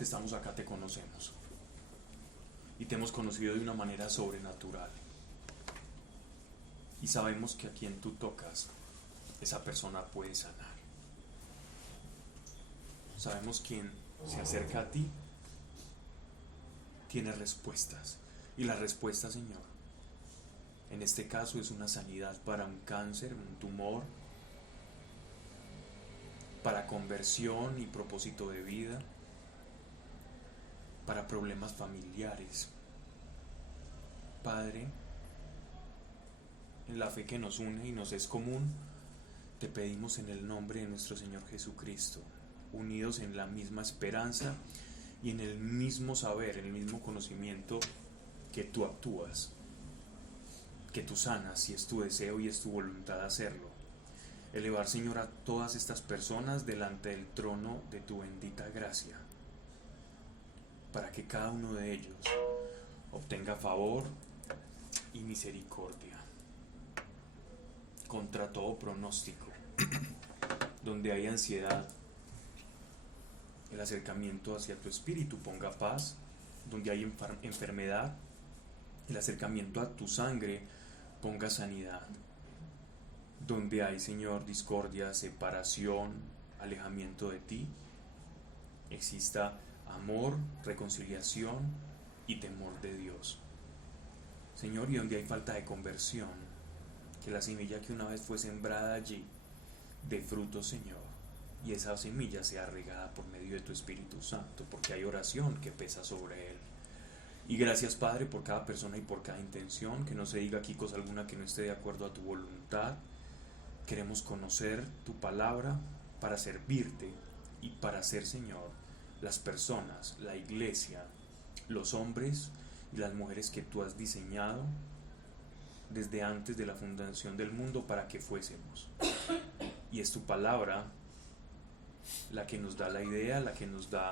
que estamos acá te conocemos y te hemos conocido de una manera sobrenatural, y sabemos que a quien tú tocas, esa persona puede sanar. Sabemos quien se acerca a ti tiene respuestas, y la respuesta, Señor, en este caso es una sanidad para un cáncer, un tumor, para conversión y propósito de vida, para problemas familiares. Padre, en la fe que nos une y nos es común, te pedimos en el nombre de nuestro Señor Jesucristo, unidos en la misma esperanza y en el mismo saber, en el mismo conocimiento, que tú actúas, que tú sanas, si es tu deseo y es tu voluntad hacerlo. Elevar, Señor, a todas estas personas delante del trono de tu bendita gracia, para que cada uno de ellos obtenga favor y misericordia contra todo pronóstico. Donde hay ansiedad, el acercamiento hacia tu espíritu ponga paz. Donde hay enfermedad, el acercamiento a tu sangre ponga sanidad. Donde hay, Señor, discordia, separación, alejamiento de ti, exista amor, reconciliación y temor de Dios. Señor, y donde hay falta de conversión, que la semilla que una vez fue sembrada allí dé fruto, Señor, y esa semilla sea regada por medio de tu Espíritu Santo, porque hay oración que pesa sobre él. Y gracias, Padre, por cada persona y por cada intención, que no se diga aquí cosa alguna que no esté de acuerdo a tu voluntad. Queremos conocer tu palabra para servirte y para ser, Señor, las personas, la iglesia, los hombres y las mujeres que tú has diseñado desde antes de la fundación del mundo para que fuésemos. Y es tu palabra la que nos da la idea, la que nos da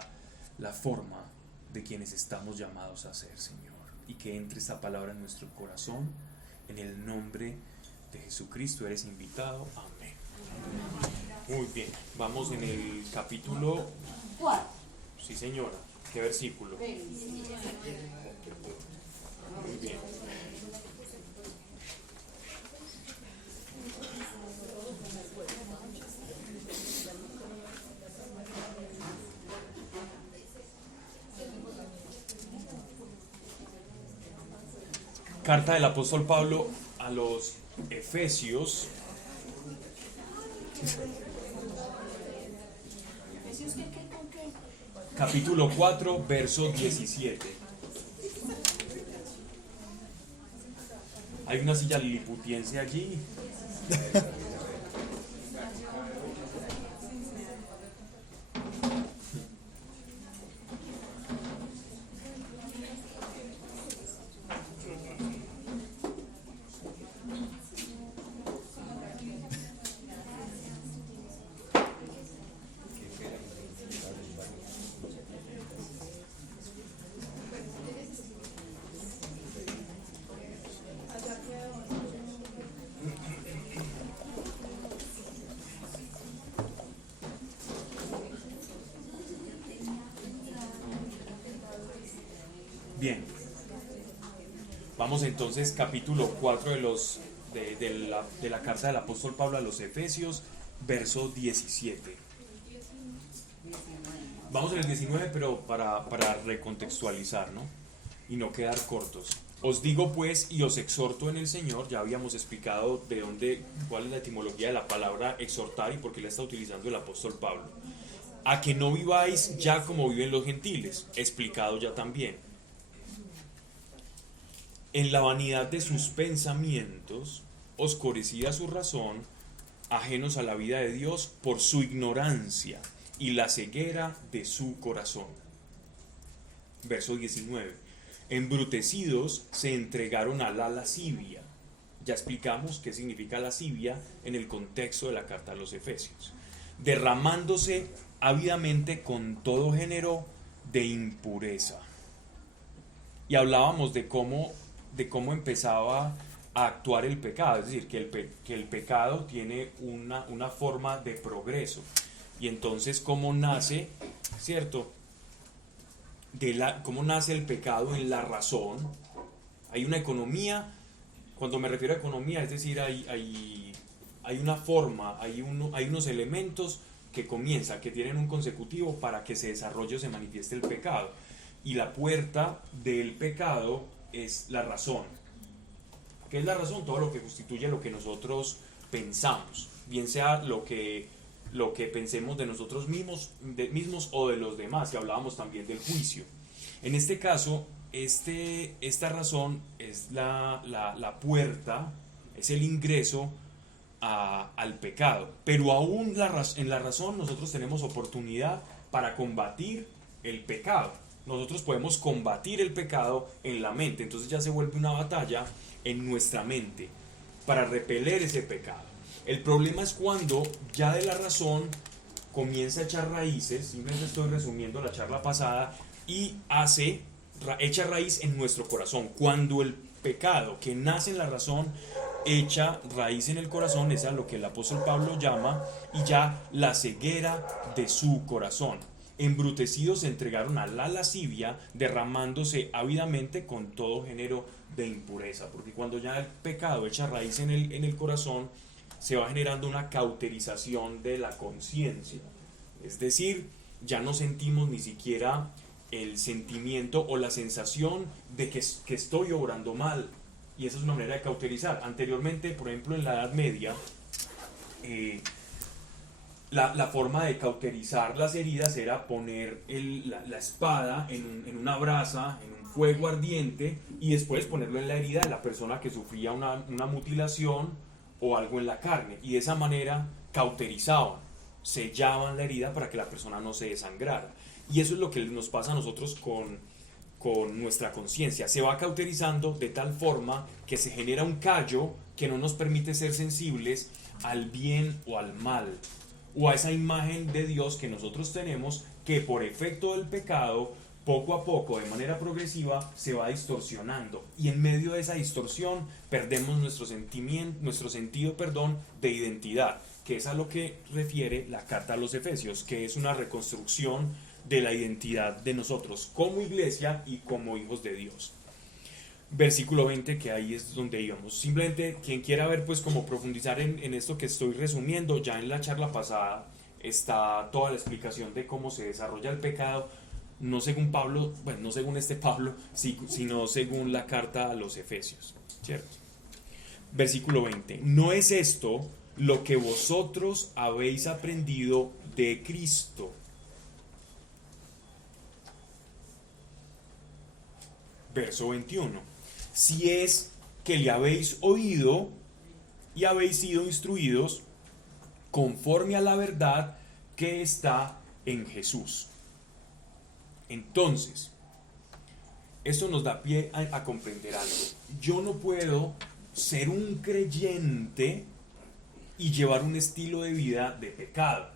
la forma de quienes estamos llamados a ser, Señor. Y que entre esta palabra en nuestro corazón, en el nombre de Jesucristo eres invitado. Amén. Muy bien, vamos en el capítulo 4. Sí, señora. ¿Qué versículo? Muy bien. Carta del apóstol Pablo a los Efesios. Capítulo 4, verso 17. Hay una silla liliputiense allí. Bien, vamos entonces capítulo 4 de la carta del apóstol Pablo a los Efesios, verso 17. Vamos en el 19, pero para recontextualizar, ¿no? Y no quedar cortos. Os digo pues y os exhorto en el Señor. Ya habíamos explicado cuál es la etimología de la palabra exhortar y por qué la está utilizando el apóstol Pablo. A que no viváis ya como viven los gentiles, explicado ya también. En la vanidad de sus pensamientos, oscurecida su razón, ajenos a la vida de Dios por su ignorancia y la ceguera de su corazón. Verso 19. Embrutecidos se entregaron a la lascivia. Ya explicamos qué significa lascivia en el contexto de la carta a los Efesios. Derramándose ávidamente con todo género de impureza. Y hablábamos de cómo empezaba a actuar el pecado, es decir, que el pecado tiene una forma de progreso. Y entonces cómo nace, ¿cierto? cómo nace el pecado en la razón. Hay una economía, cuando me refiero a economía, es decir, hay una forma, hay unos elementos que tienen un consecutivo para que se desarrolle o se manifieste el pecado. Y la puerta del pecado es la razón. ¿Qué es la razón? Todo lo que constituye lo que nosotros pensamos, bien sea lo que pensemos de nosotros mismos o de los demás, y hablábamos también del juicio. En este caso, esta razón es la puerta, es el ingreso al pecado. Pero aún en la razón nosotros tenemos oportunidad para combatir el pecado. Nosotros podemos combatir el pecado en la mente, entonces ya se vuelve una batalla en nuestra mente para repeler ese pecado. El problema es cuando ya de la razón comienza a echar raíces, simplemente estoy resumiendo la charla pasada, y echa raíz en nuestro corazón. Cuando el pecado que nace en la razón echa raíz en el corazón, es a lo que el apóstol Pablo llama y ya la ceguera de su corazón. Embrutecidos se entregaron a la lascivia, derramándose ávidamente con todo género de impureza. Porque cuando ya el pecado echa raíz en el corazón, se va generando una cauterización de la conciencia. Es decir, ya no sentimos ni siquiera el sentimiento o la sensación de que estoy obrando mal. Y esa es una manera de cauterizar. Anteriormente, por ejemplo, en la Edad Media, la forma de cauterizar las heridas era poner la espada en una brasa, en un fuego ardiente, y después ponerlo en la herida de la persona que sufría una mutilación o algo en la carne. Y de esa manera cauterizaban, sellaban la herida para que la persona no se desangrara. Y eso es lo que nos pasa a nosotros con nuestra conciencia. Se va cauterizando de tal forma que se genera un callo que no nos permite ser sensibles al bien o al mal, o a esa imagen de Dios que nosotros tenemos, que por efecto del pecado, poco a poco, de manera progresiva, se va distorsionando. Y en medio de esa distorsión perdemos nuestro sentido de identidad, que es a lo que refiere la carta a los Efesios, que es una reconstrucción de la identidad de nosotros como iglesia y como hijos de Dios. Versículo 20, que ahí es donde íbamos. Simplemente quien quiera ver, pues, como profundizar en esto que estoy resumiendo, ya en la charla pasada está toda la explicación de cómo se desarrolla el pecado, no según Pablo, bueno, no según Pablo, sino según la carta a los Efesios, ¿cierto? Versículo 20, no es esto lo que vosotros habéis aprendido de Cristo. Verso 21, si es que le habéis oído y habéis sido instruidos conforme a la verdad que está en Jesús. Entonces, esto nos da pie a comprender algo. Yo no puedo ser un creyente y llevar un estilo de vida de pecado.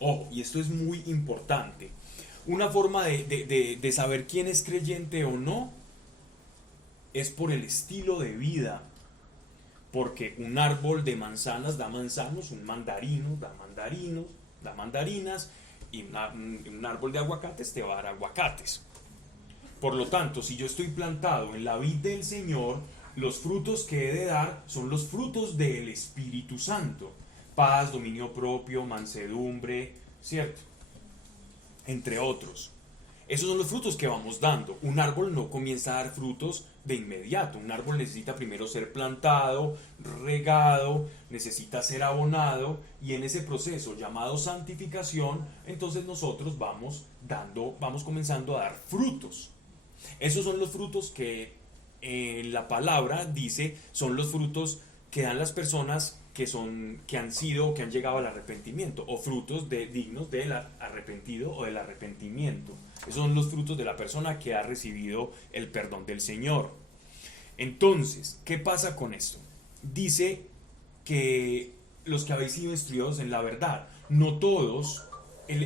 Ojo, y esto es muy importante. Una forma de saber quién es creyente o no es por el estilo de vida. Porque un árbol de manzanas da manzanos, un mandarino da mandarinas, y un árbol de aguacates te va a dar aguacates. Por lo tanto, si yo estoy plantado en la vid del Señor, los frutos que he de dar son los frutos del Espíritu Santo: paz, dominio propio, mansedumbre, ¿cierto? Entre otros. Esos son los frutos que vamos dando. Un árbol no comienza a dar frutos de inmediato. Un árbol necesita primero ser plantado, regado, necesita ser abonado, y en ese proceso llamado santificación, entonces nosotros vamos comenzando a dar frutos. Esos son los frutos que la palabra dice son los frutos que dan las personas que han llegado al arrepentimiento, o frutos dignos del arrepentido o del arrepentimiento. Esos son los frutos de la persona que ha recibido el perdón del Señor. Entonces, ¿qué pasa con esto? Dice que los que habéis sido instruidos en la verdad. No todos.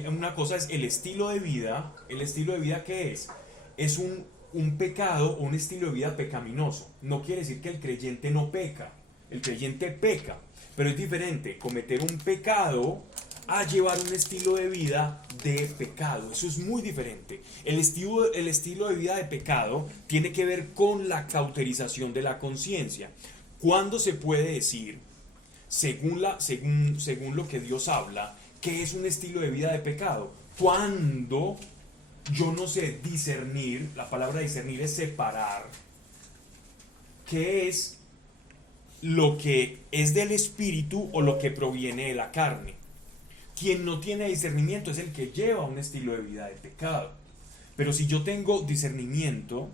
Una cosa es el estilo de vida. ¿El estilo de vida qué es? Es un pecado o un estilo de vida pecaminoso. No quiere decir que el creyente no peca. El creyente peca, pero es diferente cometer un pecado a llevar un estilo de vida de pecado. Eso es muy diferente. El estilo de vida de pecado tiene que ver con la cauterización de la conciencia. ¿Cuándo se puede decir, según lo que Dios habla, que es un estilo de vida de pecado? Cuando yo no sé discernir, la palabra discernir es separar, qué es lo que es del espíritu o lo que proviene de la carne. Quien no tiene discernimiento es el que lleva un estilo de vida de pecado. Pero si yo tengo discernimiento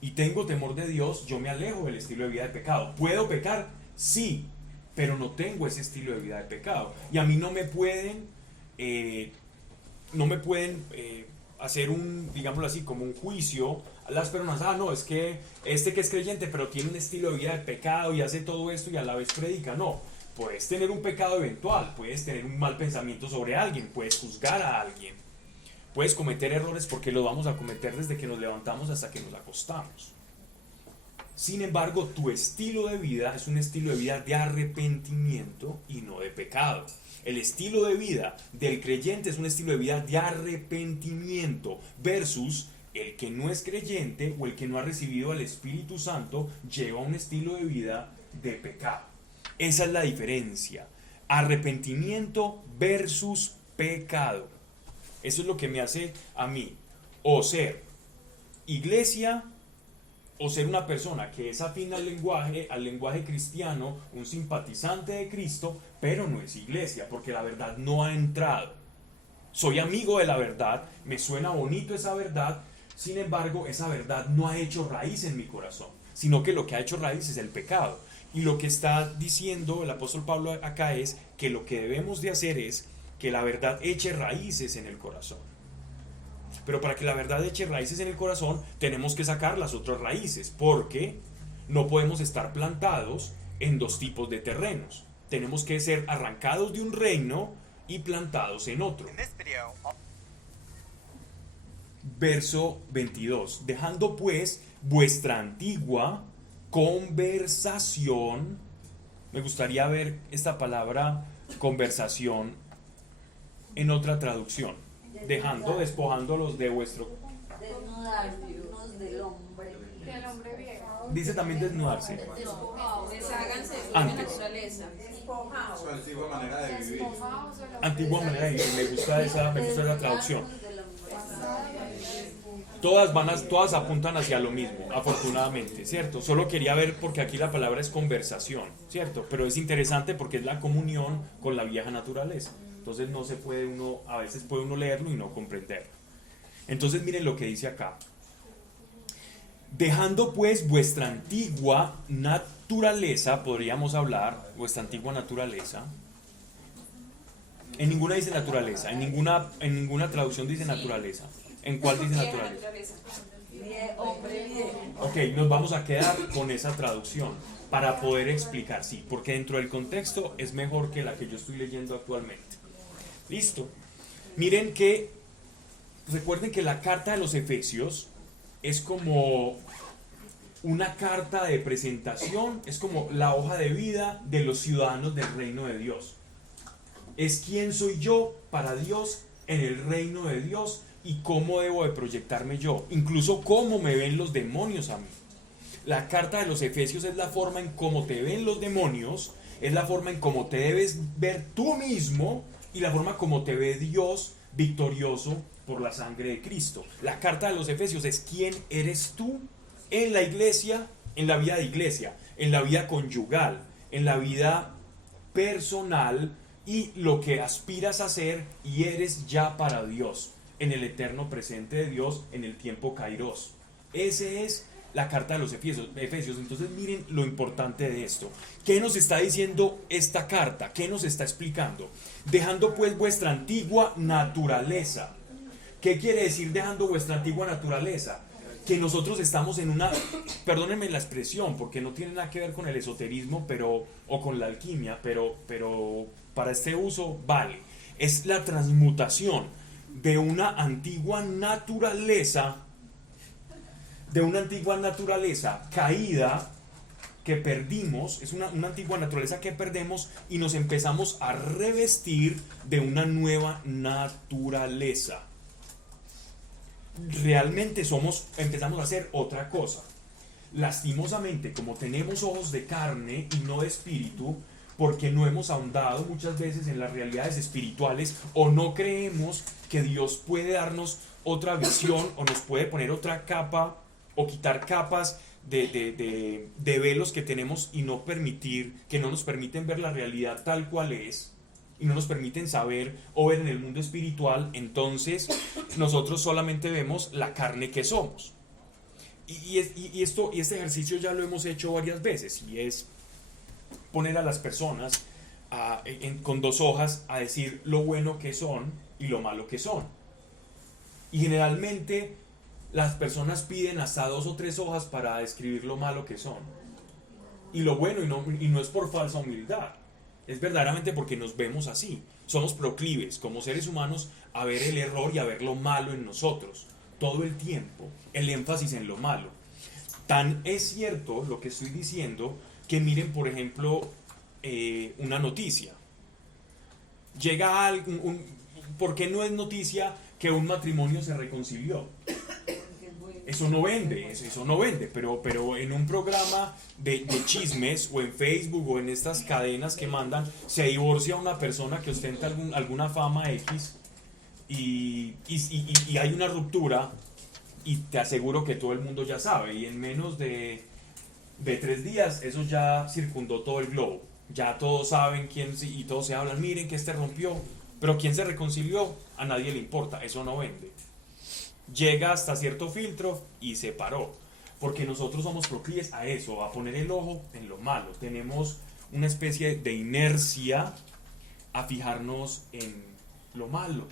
y tengo temor de Dios, yo me alejo del estilo de vida de pecado. ¿Puedo pecar? Sí, pero no tengo ese estilo de vida de pecado. Y a mí no me pueden hacer un, digámoslo así, como un juicio a las personas. No, es que este que es creyente pero tiene un estilo de vida de pecado y hace todo esto y a la vez predica. No, puedes tener un pecado eventual, puedes tener un mal pensamiento sobre alguien, puedes juzgar a alguien, puedes cometer errores, porque los vamos a cometer desde que nos levantamos hasta que nos acostamos. Sin embargo, tu estilo de vida es un estilo de vida de arrepentimiento y no de pecado. El estilo de vida del creyente es un estilo de vida de arrepentimiento versus el que no es creyente o el que no ha recibido al Espíritu Santo lleva un estilo de vida de pecado. Esa es la diferencia. Arrepentimiento versus pecado. Eso es lo que me hace a mí o ser iglesia o ser una persona que es afín al lenguaje cristiano, un simpatizante de Cristo, pero no es iglesia, porque la verdad no ha entrado. Soy amigo de la verdad, me suena bonito esa verdad, sin embargo, esa verdad no ha hecho raíz en mi corazón, sino que lo que ha hecho raíz es el pecado. Y lo que está diciendo el apóstol Pablo acá es que lo que debemos de hacer es que la verdad eche raíces en el corazón. Pero para que la verdad eche raíces en el corazón, tenemos que sacar las otras raíces, porque no podemos estar plantados en dos tipos de terrenos. Tenemos que ser arrancados de un reino y plantados en otro. Verso 22. Dejando pues vuestra antigua conversación. Me gustaría ver esta palabra conversación en otra traducción. Despojándolos de vuestro. Desnudarnos del hombre. Del hombre viejo. Dice también desnudarse. Desháganse de su Antes. naturaleza. Su antigua manera de vivir. Antigua manera de vivir. Me gusta esa traducción. Todas apuntan hacia lo mismo, afortunadamente, ¿cierto? Solo quería ver porque aquí la palabra es conversación, ¿cierto? Pero es interesante porque es la comunión con la vieja naturaleza. Entonces no se puede a veces puede uno leerlo y no comprenderlo. Entonces miren lo que dice acá. Dejando pues vuestra antigua naturaleza, podríamos hablar, vuestra antigua naturaleza. En ninguna dice naturaleza, en ninguna traducción dice naturaleza. ¿En cuál dice naturaleza? Hombre viejo. Ok, nos vamos a quedar con esa traducción para poder explicar, sí, porque dentro del contexto es mejor que la que yo estoy leyendo actualmente. Listo. Miren que, recuerden que la carta de los Efesios es como una carta de presentación, es como la hoja de vida de los ciudadanos del reino de Dios. Es quién soy yo para Dios en el reino de Dios y cómo debo de proyectarme yo, incluso cómo me ven los demonios a mí. La carta de los Efesios es la forma en cómo te ven los demonios, es la forma en cómo te debes ver tú mismo y la forma como te ve Dios victorioso por la sangre de Cristo. La carta de los Efesios es quién eres tú en la iglesia, en la vida de iglesia, en la vida conyugal, en la vida personal y lo que aspiras a ser y eres ya para Dios, en el eterno presente de Dios, en el tiempo kairos. Ese es la carta de los Efesios. Entonces miren lo importante de esto. ¿Qué nos está diciendo esta carta? ¿Qué nos está explicando? Dejando pues vuestra antigua naturaleza. ¿Qué quiere decir dejando vuestra antigua naturaleza? Que nosotros estamos en una, perdónenme la expresión, porque no tiene nada que ver con el esoterismo o con la alquimia, pero para este uso vale. Es la transmutación de una antigua naturaleza caída, que perdimos, es una antigua naturaleza que perdemos y nos empezamos a revestir de una nueva naturaleza. Realmente empezamos a hacer otra cosa. Lastimosamente, como tenemos ojos de carne y no de espíritu, porque no hemos ahondado muchas veces en las realidades espirituales o no creemos que Dios puede darnos otra visión o nos puede poner otra capa o quitar capas de velos que tenemos y no nos permiten ver la realidad tal cual es y no nos permiten saber o ver en el mundo espiritual, entonces nosotros solamente vemos la carne que somos. Y este ejercicio ya lo hemos hecho varias veces, y es poner a las personas con dos hojas a decir lo bueno que son y lo malo que son. Y generalmente las personas piden hasta 2 o 3 hojas para describir lo malo que son. Y lo bueno, y no es por falsa humildad, es verdaderamente porque nos vemos así. Somos proclives como seres humanos a ver el error y a ver lo malo en nosotros. Todo el tiempo, el énfasis en lo malo. Tan es cierto lo que estoy diciendo que miren, por ejemplo, una noticia. Llega algo, ¿por qué no es noticia que un matrimonio se reconcilió? Eso no vende, pero en un programa de chismes o en Facebook o en estas cadenas que mandan, se divorcia una persona que ostenta alguna fama X y hay una ruptura, y te aseguro que todo el mundo ya sabe, y en menos de 3 días eso ya circundó todo el globo. Ya todos saben quién, y todos se hablan, miren que rompió, pero quién se reconcilió, a nadie le importa, eso no vende. Llega hasta cierto filtro y se paró, porque nosotros somos proclives a eso, a poner el ojo en lo malo. Tenemos una especie de inercia a fijarnos en lo malo,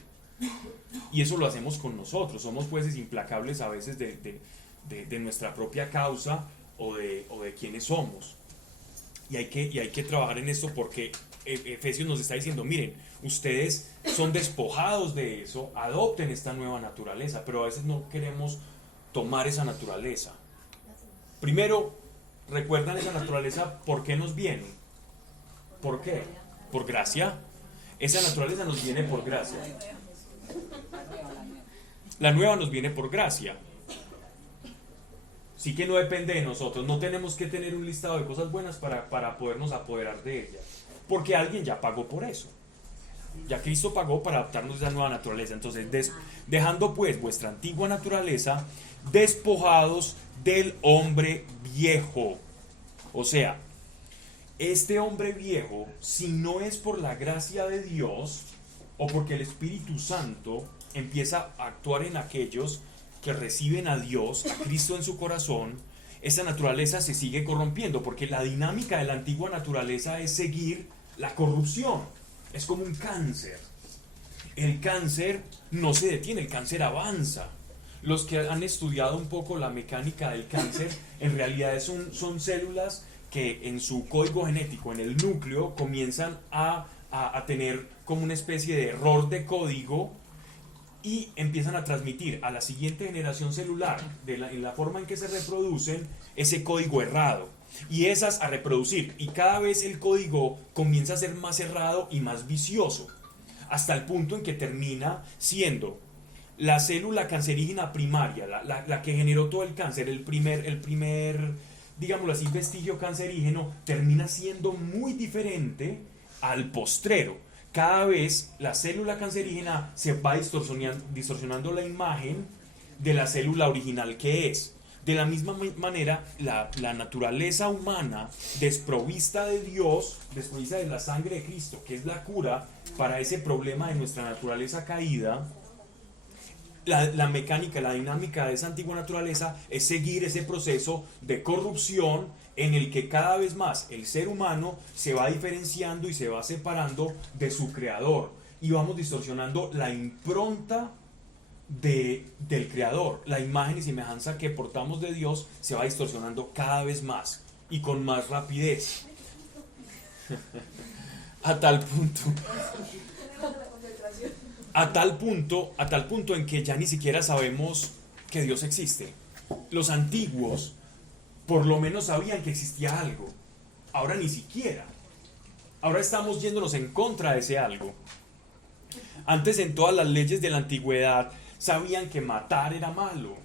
y eso lo hacemos con nosotros. Somos jueces implacables a veces de nuestra propia causa o de quiénes somos, y hay que trabajar en esto, porque Efesios nos está diciendo, miren, ustedes son despojados de eso, adopten esta nueva naturaleza, pero a veces no queremos tomar esa naturaleza. Primero, ¿recuerdan esa naturaleza por qué nos viene? ¿Por qué? ¿Por gracia? Esa naturaleza nos viene por gracia. La nueva nos viene por gracia. Sí, que no depende de nosotros, no tenemos que tener un listado de cosas buenas para podernos apoderar de ella, porque alguien ya pagó por eso. Ya Cristo pagó para adaptarnos a esa nueva naturaleza. Entonces, dejando pues vuestra antigua naturaleza, despojados del hombre viejo. O sea, este hombre viejo, si no es por la gracia de Dios o porque el Espíritu Santo empieza a actuar en aquellos que reciben a Dios, a Cristo en su corazón, esa naturaleza se sigue corrompiendo, porque la dinámica de la antigua naturaleza es seguir la corrupción. Es como un cáncer. El cáncer no se detiene, el cáncer avanza. Los que han estudiado un poco la mecánica del cáncer, en realidad son células que en su código genético, en el núcleo, comienzan a tener como una especie de error de código, y empiezan a transmitir a la siguiente generación celular, en la forma en que se reproducen, ese código errado, y esas a reproducir, y cada vez el código comienza a ser más errado y más vicioso, hasta el punto en que termina siendo la célula cancerígena primaria, la que generó todo el cáncer, el primer, digámoslo así, vestigio cancerígeno, termina siendo muy diferente al postrero. Cada vez la célula cancerígena se va distorsionando la imagen de la célula original que es. De la misma manera, la naturaleza humana desprovista de Dios, desprovista de la sangre de Cristo, que es la cura para ese problema de nuestra naturaleza caída, la mecánica, la dinámica de esa antigua naturaleza es seguir ese proceso de corrupción en el que cada vez más el ser humano se va diferenciando y se va separando de su creador, y vamos distorsionando la impronta del creador. La imagen y semejanza que portamos de Dios se va distorsionando cada vez más y con más rapidez a tal punto en que ya ni siquiera sabemos que Dios existe. Los antiguos por lo menos sabían que existía algo. Ahora ni siquiera. Ahora estamos yéndonos en contra de ese algo. Antes, en todas las leyes de la antigüedad, sabían que matar era malo.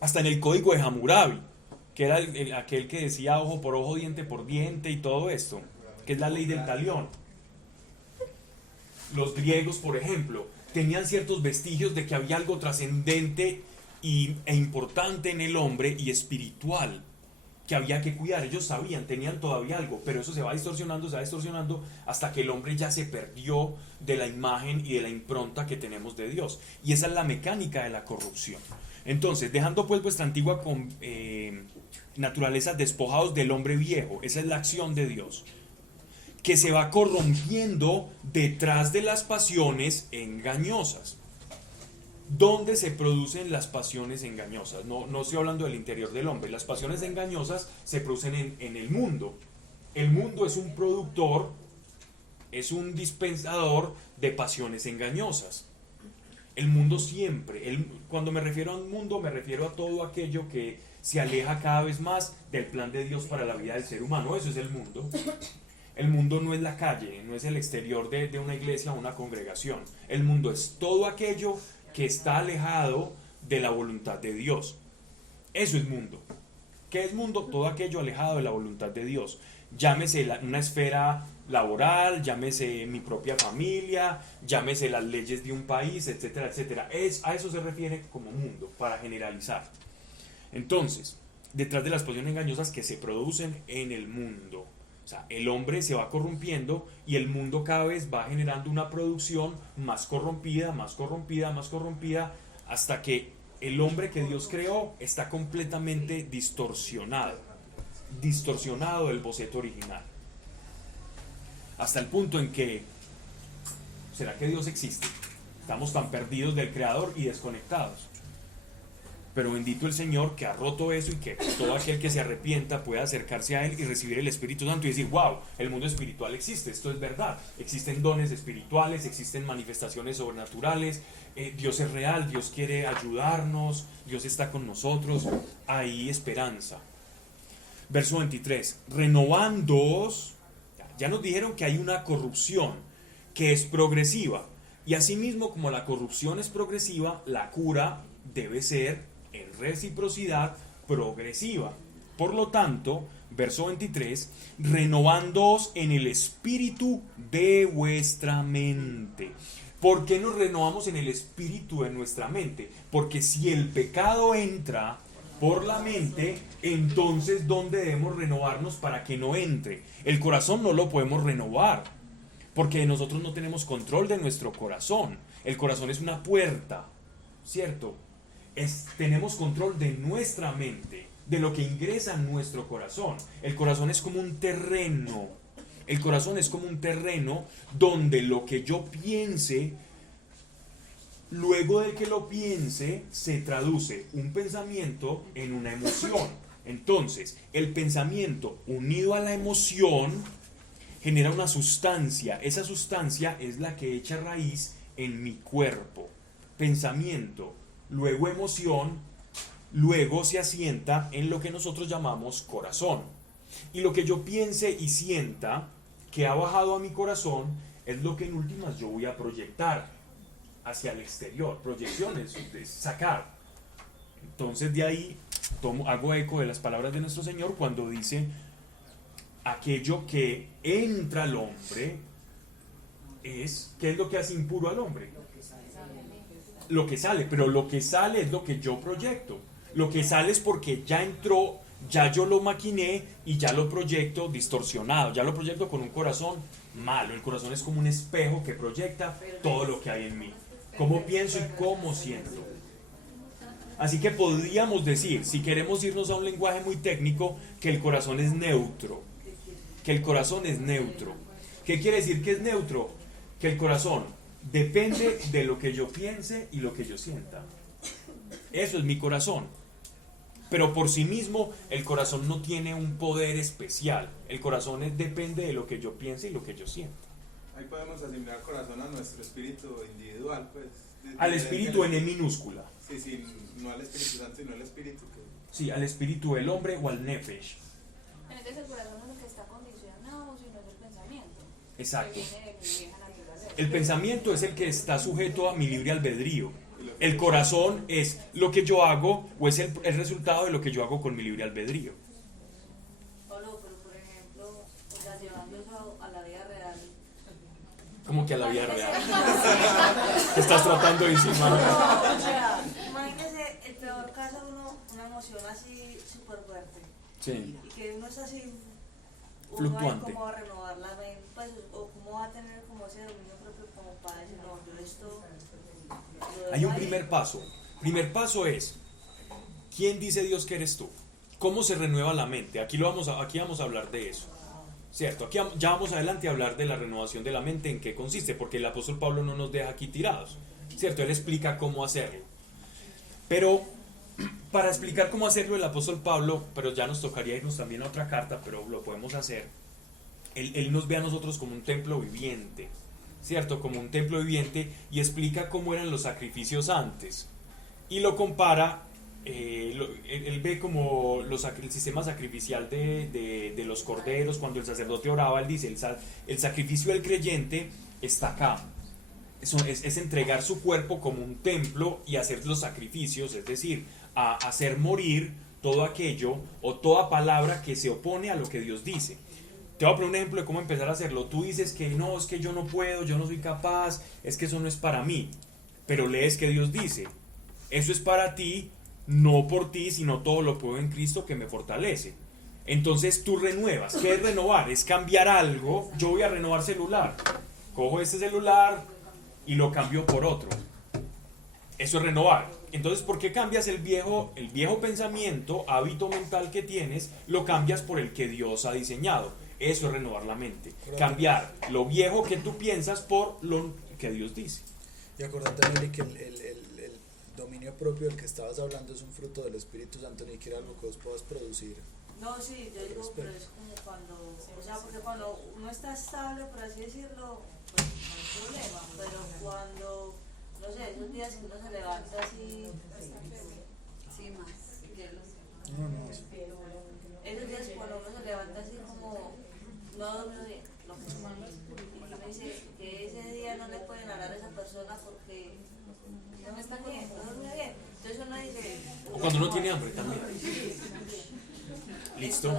Hasta en el código de Hammurabi, que era aquel que decía ojo por ojo, diente por diente y todo esto, que es la ley del talión. Los griegos, por ejemplo, tenían ciertos vestigios de que había algo trascendente e importante en el hombre y espiritual que había que cuidar. Ellos sabían, tenían todavía algo, pero eso se va distorsionando hasta que el hombre ya se perdió de la imagen y de la impronta que tenemos de Dios. Y esa es la mecánica de la corrupción. Entonces, dejando pues vuestra antigua naturaleza, despojados del hombre viejo, esa es la acción de Dios, que se va corrompiendo detrás de las pasiones engañosas. ¿Dónde se producen las pasiones engañosas? No estoy hablando del interior del hombre. Las pasiones engañosas se producen en el mundo. El mundo es un productor, es un dispensador de pasiones engañosas. El mundo siempre, cuando me refiero a un mundo, me refiero a todo aquello que se aleja cada vez más del plan de Dios para la vida del ser humano. Eso es el mundo. El mundo no es la calle, no es el exterior de una iglesia o una congregación. El mundo es todo aquello que está alejado de la voluntad de Dios. Eso es mundo. ¿Qué es mundo? Todo aquello alejado de la voluntad de Dios. Llámese una esfera laboral, llámese mi propia familia, llámese las leyes de un país, etcétera, etcétera. A eso se refiere como mundo, para generalizar. Entonces, detrás de las pasiones engañosas que se producen en el mundo, o sea, el hombre se va corrompiendo y el mundo cada vez va generando una producción más corrompida, más corrompida, más corrompida, hasta que el hombre que Dios creó está completamente distorsionado del boceto original. Hasta el punto en que, ¿será que Dios existe? Estamos tan perdidos del Creador y desconectados. Pero bendito el Señor que ha roto eso y que todo aquel que se arrepienta pueda acercarse a Él y recibir el Espíritu Santo y decir, wow, el mundo espiritual existe, esto es verdad, existen dones espirituales, existen manifestaciones sobrenaturales, Dios es real, Dios quiere ayudarnos, Dios está con nosotros, hay esperanza. Verso 23, renovándoos, ya nos dijeron que hay una corrupción que es progresiva, y asimismo como la corrupción es progresiva, la cura debe ser en reciprocidad progresiva. Por lo tanto, verso 23, renovándoos en el espíritu de vuestra mente. ¿Por qué nos renovamos en el espíritu de nuestra mente? Porque si el pecado entra por la mente, entonces ¿dónde debemos renovarnos para que no entre? El corazón no lo podemos renovar, porque nosotros no tenemos control de nuestro corazón. El corazón es una puerta, ¿cierto? Tenemos control de nuestra mente, de lo que ingresa en nuestro corazón. El corazón es como un terreno. El corazón es como un terreno donde lo que yo piense, luego de que lo piense, se traduce un pensamiento en una emoción. Entonces, el pensamiento unido a la emoción genera una sustancia. Esa sustancia es la que echa raíz en mi cuerpo. Pensamiento, luego emoción, luego se asienta en lo que nosotros llamamos corazón. Y lo que yo piense y sienta que ha bajado a mi corazón es lo que en últimas yo voy a proyectar hacia el exterior. Proyección es sacar. Entonces de ahí hago eco de las palabras de nuestro Señor cuando dice, aquello que entra al hombre ¿qué es lo que hace impuro al hombre? Lo que sale, pero lo que sale es lo que yo proyecto. Lo que sale es porque ya entró, ya yo lo maquiné y ya lo proyecto distorsionado, ya lo proyecto con un corazón malo. El corazón es como un espejo que proyecta todo lo que hay en mí, cómo pienso y cómo siento. Así que podríamos decir, si queremos irnos a un lenguaje muy técnico, que el corazón es neutro. Que el corazón es neutro. ¿Qué quiere decir que es neutro? Que el corazón depende de lo que yo piense y lo que yo sienta. Eso es mi corazón. Pero por sí mismo el corazón no tiene un poder especial. El corazón depende de lo que yo piense y lo que yo sienta. Ahí podemos asimilar corazón a nuestro espíritu individual, pues. Al Espíritu en E minúscula. Sí, sí, no al Espíritu Santo, sino al Espíritu. Sí, al espíritu del hombre o al nefesh. Entonces el corazón no es el que está condicionado, sino es el pensamiento. Exacto. Que viene de mi vieja naturaleza. El pensamiento es el que está sujeto a mi libre albedrío. El corazón es lo que yo hago o es el resultado de lo que yo hago con mi libre albedrío. Pablo, pero por ejemplo, o sea, llevando eso a la vida real. Como que a la vida real. Te estás tratando de encima. No, o sea, imagínese el peor caso, una emoción así súper fuerte. Sí. Y que uno está así, Fluctuante. ¿cómo va a renovar la mente? Pues, o cómo va a tener como ese dominio propio como para decir, no, yo esto... Hay un primer paso. Primer paso es, ¿quién dice Dios que eres tú? ¿Cómo se renueva la mente? Aquí vamos a hablar de eso. ¿Cierto? Aquí ya vamos adelante a hablar de la renovación de la mente, en qué consiste, porque el apóstol Pablo no nos deja aquí tirados. ¿Cierto? Él explica cómo hacerlo. Pero para explicar cómo hacerlo el apóstol Pablo, pero ya nos tocaría irnos también a otra carta, pero lo podemos hacer. Él nos ve a nosotros como un templo viviente, ¿cierto? Como un templo viviente, y explica cómo eran los sacrificios antes. Y lo compara, él ve como el sistema sacrificial de los corderos. Cuando el sacerdote oraba, él dice, el sacrificio del creyente está acá. Es entregar su cuerpo como un templo y hacer los sacrificios, es decir, a hacer morir todo aquello o toda palabra que se opone a lo que Dios dice. Te voy a poner un ejemplo de cómo empezar a hacerlo. Tú dices que no, es que yo no puedo, yo no soy capaz, es que eso no es para mí. Pero lees que Dios dice, eso es para ti, no por ti, sino todo lo puedo en Cristo que me fortalece. Entonces tú renuevas. ¿Qué es renovar? Es cambiar algo. Yo voy a renovar celular. Cojo este celular y lo cambio por otro. Eso es renovar. Entonces, ¿por qué cambias el viejo pensamiento, hábito mental que tienes? Lo cambias por el que Dios ha diseñado. Eso es renovar la mente. Cambiar lo viejo que tú piensas por lo que Dios dice. Y acordate, Nelly, que el dominio propio del que estabas hablando es un fruto del Espíritu Santo, ni siquiera algo que vos puedas producir. No, sí, yo digo, pero es como cuando, o sea, porque cuando uno está estable, por así decirlo, pues no hay problema, pero cuando, no sé, esos días que uno se levanta así, Sí, más. No. esos días cuando uno se levanta así como, no durmió bien, lo que sea, y uno dice que ese día no le pueden hablar a esa persona porque no está bien, no durmió bien, entonces uno dice... O cuando uno tiene hambre también. ¿Listo?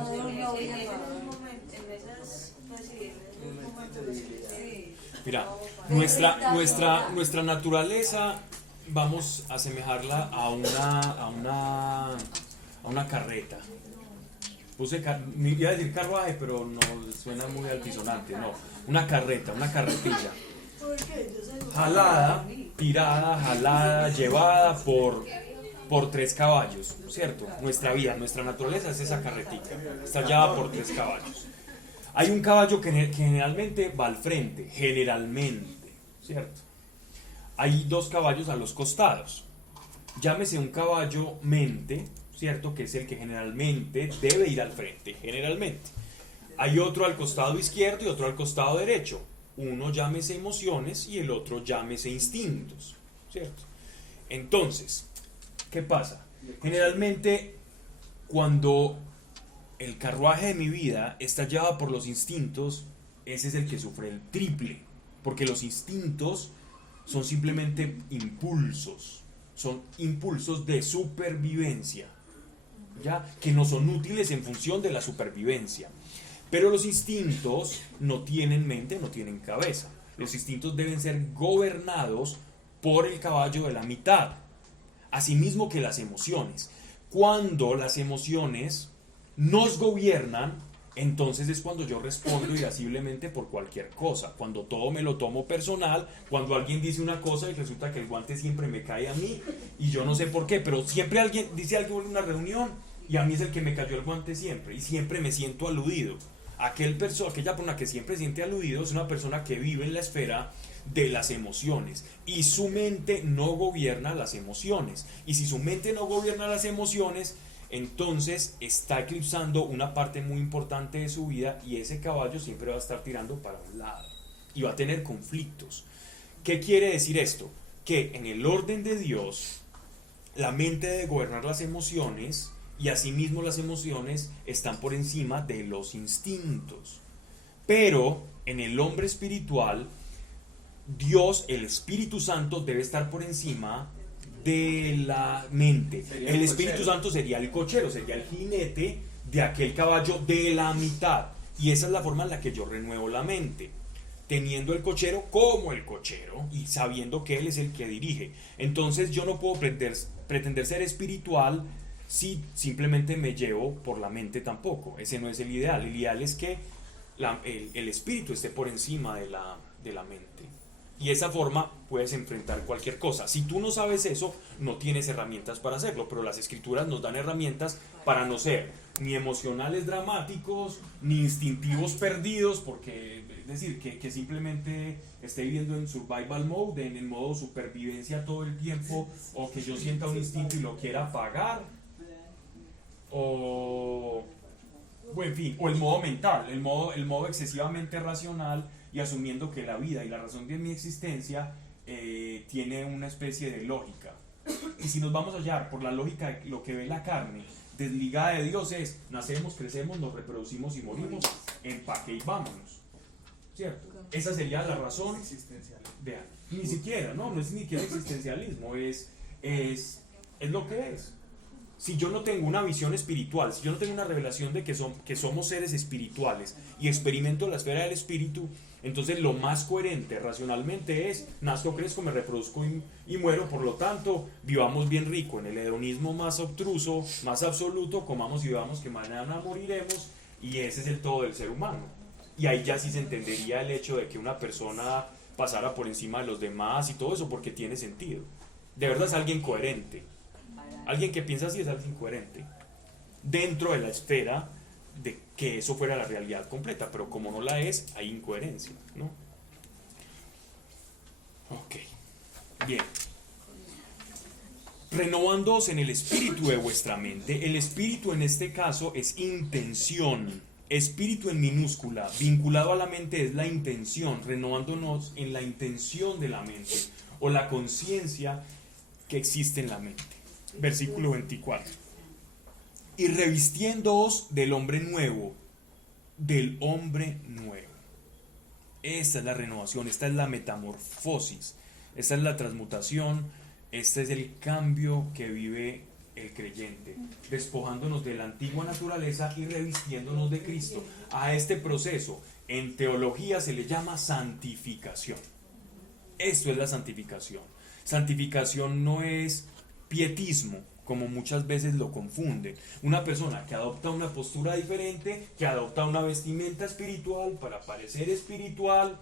Mira, nuestra naturaleza vamos a asemejarla a una carreta. Iba a decir carruaje, pero no suena muy altisonante, no. Una carreta, una carretilla. Jalada, tirada, llevada por 3 caballos, ¿cierto? Nuestra vida, nuestra naturaleza es esa carretica, está llevada por 3 caballos. Hay un caballo que generalmente va al frente, generalmente, ¿cierto? Hay 2 caballos a los costados. Llámese un caballo mente, ¿cierto? Que es el que generalmente debe ir al frente, generalmente. Hay otro al costado izquierdo y otro al costado derecho. Uno llámese emociones y el otro llámese instintos, ¿cierto? Entonces, ¿qué pasa? Generalmente, cuando el carruaje de mi vida está llevado por los instintos, ese es el que sufre el triple, porque los instintos son simplemente impulsos, son impulsos de supervivencia, ¿ya? Que no son útiles en función de la supervivencia. Pero los instintos no tienen mente, no tienen cabeza. Los instintos deben ser gobernados por el caballo de la mitad. Asimismo que las emociones. Cuando las emociones nos gobiernan, entonces es cuando yo respondo irasciblemente por cualquier cosa. Cuando todo me lo tomo personal, cuando alguien dice una cosa y resulta que el guante siempre me cae a mí y yo no sé por qué, pero siempre alguien dice algo en una reunión y a mí es el que me cayó el guante siempre y siempre me siento aludido. Aquella persona que siempre siente aludido es una persona que vive en la esfera de las emociones y su mente no gobierna las emociones, y si su mente no gobierna las emociones, entonces está eclipsando una parte muy importante de su vida y ese caballo siempre va a estar tirando para un lado y va a tener conflictos. ¿Qué quiere decir esto? que en el orden de Dios la mente debe gobernar las emociones y asimismo las emociones están por encima de los instintos. Pero en el hombre espiritual, Dios, el Espíritu Santo, debe estar por encima de la mente. Sería El el Espíritu cochero. Santo sería el cochero, sería el jinete de aquel caballo de la mitad. Y esa es la forma en la que yo renuevo la mente, teniendo el cochero como el cochero y sabiendo que él es el que dirige. Entonces yo no puedo pretender ser espiritual si simplemente me llevo por la mente tampoco. Ese no es el ideal. El ideal es que el espíritu esté por encima de la mente. Y de esa forma puedes enfrentar cualquier cosa. Si tú no sabes eso, no tienes herramientas para hacerlo, pero las escrituras nos dan herramientas para no ser ni emocionales dramáticos, ni instintivos perdidos, porque es decir, que simplemente esté viviendo en survival mode, en el modo supervivencia todo el tiempo, o que yo sienta un instinto y lo quiera apagar, o en fin, o el modo mental, el modo excesivamente racional y asumiendo que la vida y la razón de mi existencia tiene una especie de lógica. Y si nos vamos a hallar por la lógica de lo que ve la carne, desligada de Dios, es nacemos, crecemos, nos reproducimos y morimos, empaque y vámonos, ¿cierto? Esa sería la razón. Vean, ni siquiera, no es ni siquiera existencialismo, es lo que es. Si yo no tengo una visión espiritual, si yo no tengo una revelación de que somos seres espirituales y experimento la esfera del espíritu, entonces lo más coherente racionalmente es nazco, crezco, me reproduzco y muero. Por lo tanto, vivamos bien rico en el hedonismo más obtruso, más absoluto, comamos y bebamos que mañana moriremos, y ese es el todo del ser humano. Y ahí ya sí se entendería el hecho de que una persona pasara por encima de los demás y todo eso, porque tiene sentido. De verdad es alguien coherente. Alguien que piensa así es alguien coherente dentro de la esfera de que eso fuera la realidad completa, pero como no la es, hay incoherencia, ¿no? Ok, bien. Renovándoos en el espíritu de vuestra mente. El espíritu en este caso es intención. Espíritu en minúscula, vinculado a la mente, es la intención, renovándonos en la intención de la mente o la conciencia que existe en la mente. Versículo 24. Y revistiéndoos del hombre nuevo, del hombre nuevo. Esta es la renovación, esta es la metamorfosis, esta es la transmutación, este es el cambio que vive el creyente, despojándonos de la antigua naturaleza y revistiéndonos de Cristo. A este proceso en teología se le llama santificación. Esto es la santificación. Santificación no es pietismo, como muchas veces lo confunden. Una persona que adopta una postura diferente, que adopta una vestimenta espiritual para parecer espiritual,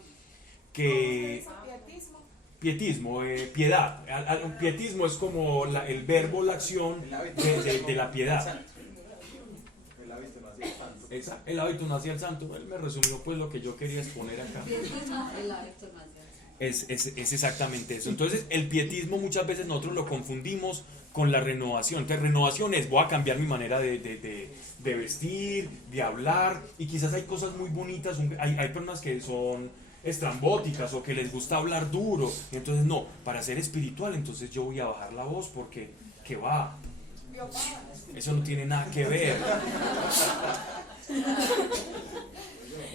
que... Pietismo, piedad. Pietismo es como el verbo, la acción de la piedad. El hábito no hacía el santo. Exacto. El hábito no hacía el santo. Él me resumió pues lo que yo quería exponer acá. Es exactamente eso. Entonces el pietismo muchas veces nosotros lo confundimos con la renovación. Entonces renovación es voy a cambiar mi manera de vestir, de hablar, y quizás hay cosas muy bonitas, hay personas que son estrambóticas o que les gusta hablar duro, y entonces no, para ser espiritual entonces yo voy a bajar la voz porque ¿qué va? Eso no tiene nada que ver.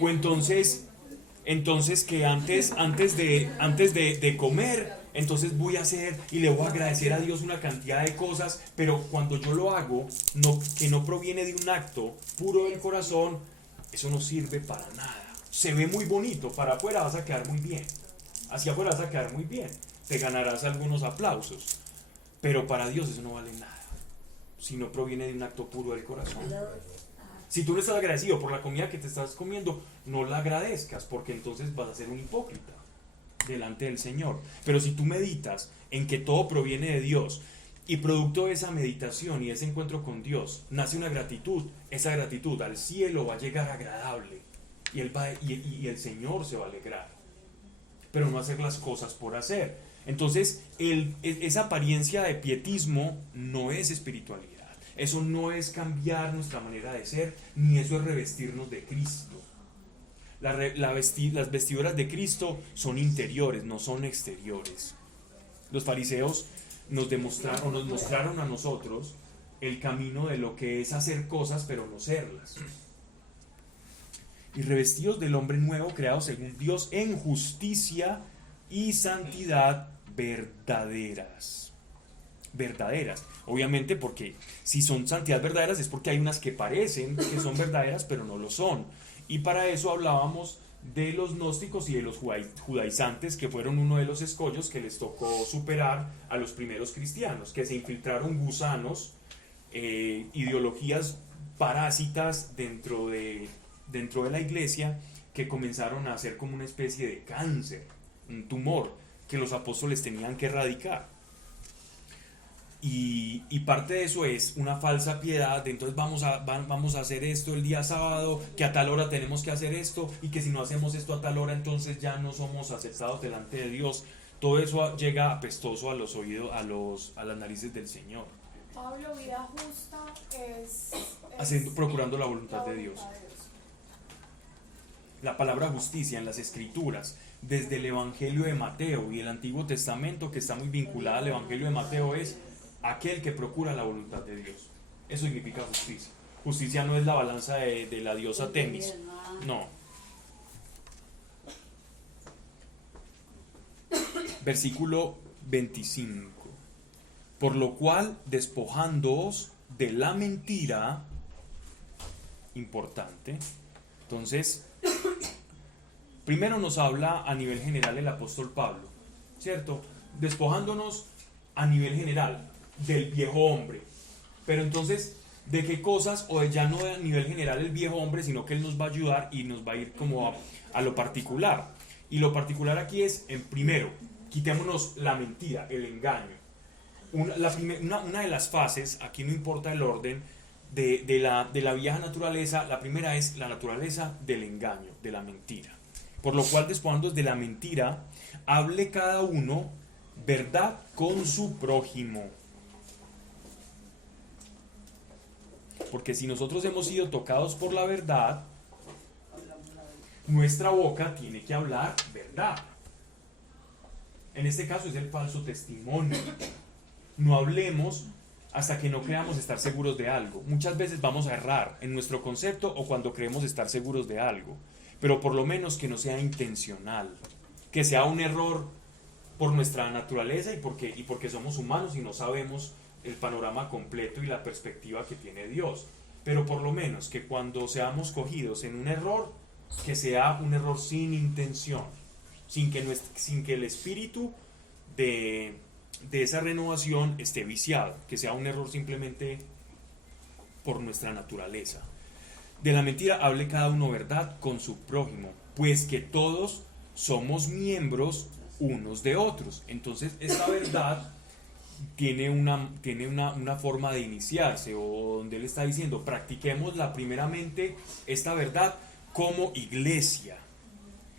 O entonces que antes de comer, entonces voy a hacer y le voy a agradecer a Dios una cantidad de cosas, pero cuando yo lo hago, que no proviene de un acto puro del corazón, eso no sirve para nada. Se ve muy bonito, para afuera vas a quedar muy bien, hacia afuera vas a quedar muy bien, te ganarás algunos aplausos, pero para Dios eso no vale nada, si no proviene de un acto puro del corazón. Si tú no estás agradecido por la comida que te estás comiendo, no la agradezcas, porque entonces vas a ser un hipócrita delante del Señor. Pero si tú meditas en que todo proviene de Dios, y producto de esa meditación y ese encuentro con Dios nace una gratitud, esa gratitud al cielo va a llegar agradable, y el Señor se va a alegrar, pero no hacer las cosas por hacer. Entonces esa apariencia de pietismo no es espiritualidad. Eso no es cambiar nuestra manera de ser, ni eso es revestirnos de Cristo. Las vestiduras de Cristo son interiores, no son exteriores. Los fariseos nos mostraron a nosotros el camino de lo que es hacer cosas pero no serlas. Y revestidos del hombre nuevo creado según Dios en justicia y santidad verdaderas. Verdaderas. Obviamente, porque si son santidad verdaderas es porque hay unas que parecen que son verdaderas pero no lo son. Y para eso hablábamos de los gnósticos y de los judaizantes, que fueron uno de los escollos que les tocó superar a los primeros cristianos, que se infiltraron gusanos, ideologías parásitas dentro de la iglesia, que comenzaron a hacer como una especie de cáncer, un tumor que los apóstoles tenían que erradicar. Y parte de eso es una falsa piedad, de entonces vamos a hacer esto el día sábado, que a tal hora tenemos que hacer esto, y que si no hacemos esto a tal hora entonces ya no somos aceptados delante de Dios. Todo eso llega apestoso a los oídos, a las narices del Señor. Pablo, vida justa es Procurando la voluntad de Dios. La palabra justicia en las Escrituras, desde el Evangelio de Mateo y el Antiguo Testamento, que está muy vinculada al Evangelio de Mateo, es aquel que procura la voluntad de Dios. Eso significa justicia. Justicia no es la balanza de la diosa Temis. No. Versículo 25. Por lo cual, despojándoos de la mentira, importante. Entonces, primero nos habla a nivel general el apóstol Pablo, ¿cierto? Despojándonos a nivel general del viejo hombre. Pero entonces, ¿de qué cosas? O ya no a nivel general el viejo hombre, sino que él nos va a ayudar y nos va a ir como a lo particular. Y lo particular aquí es, en primero, quitémonos la mentira, el engaño. Una de las fases, aquí no importa el orden, de la vieja naturaleza, la primera es la naturaleza del engaño, de la mentira. Por lo cual, despojándonos de la mentira, hable cada uno verdad con su prójimo. Porque si nosotros hemos sido tocados por la verdad, nuestra boca tiene que hablar verdad. En este caso es el falso testimonio. No hablemos hasta que no creamos estar seguros de algo. Muchas veces vamos a errar en nuestro concepto o cuando creemos estar seguros de algo, pero por lo menos que no sea intencional, que sea un error por nuestra naturaleza y porque somos humanos y no sabemos el panorama completo y la perspectiva que tiene Dios. Pero por lo menos que cuando seamos cogidos en un error, que sea un error sin intención, sin que el espíritu de esa renovación esté viciado, que sea un error simplemente por nuestra naturaleza. De la mentira hable cada uno verdad con su prójimo, pues que todos somos miembros unos de otros. Entonces esta verdad tiene una forma de iniciarse, o donde él está diciendo, practiquémosla primeramente, esta verdad como iglesia.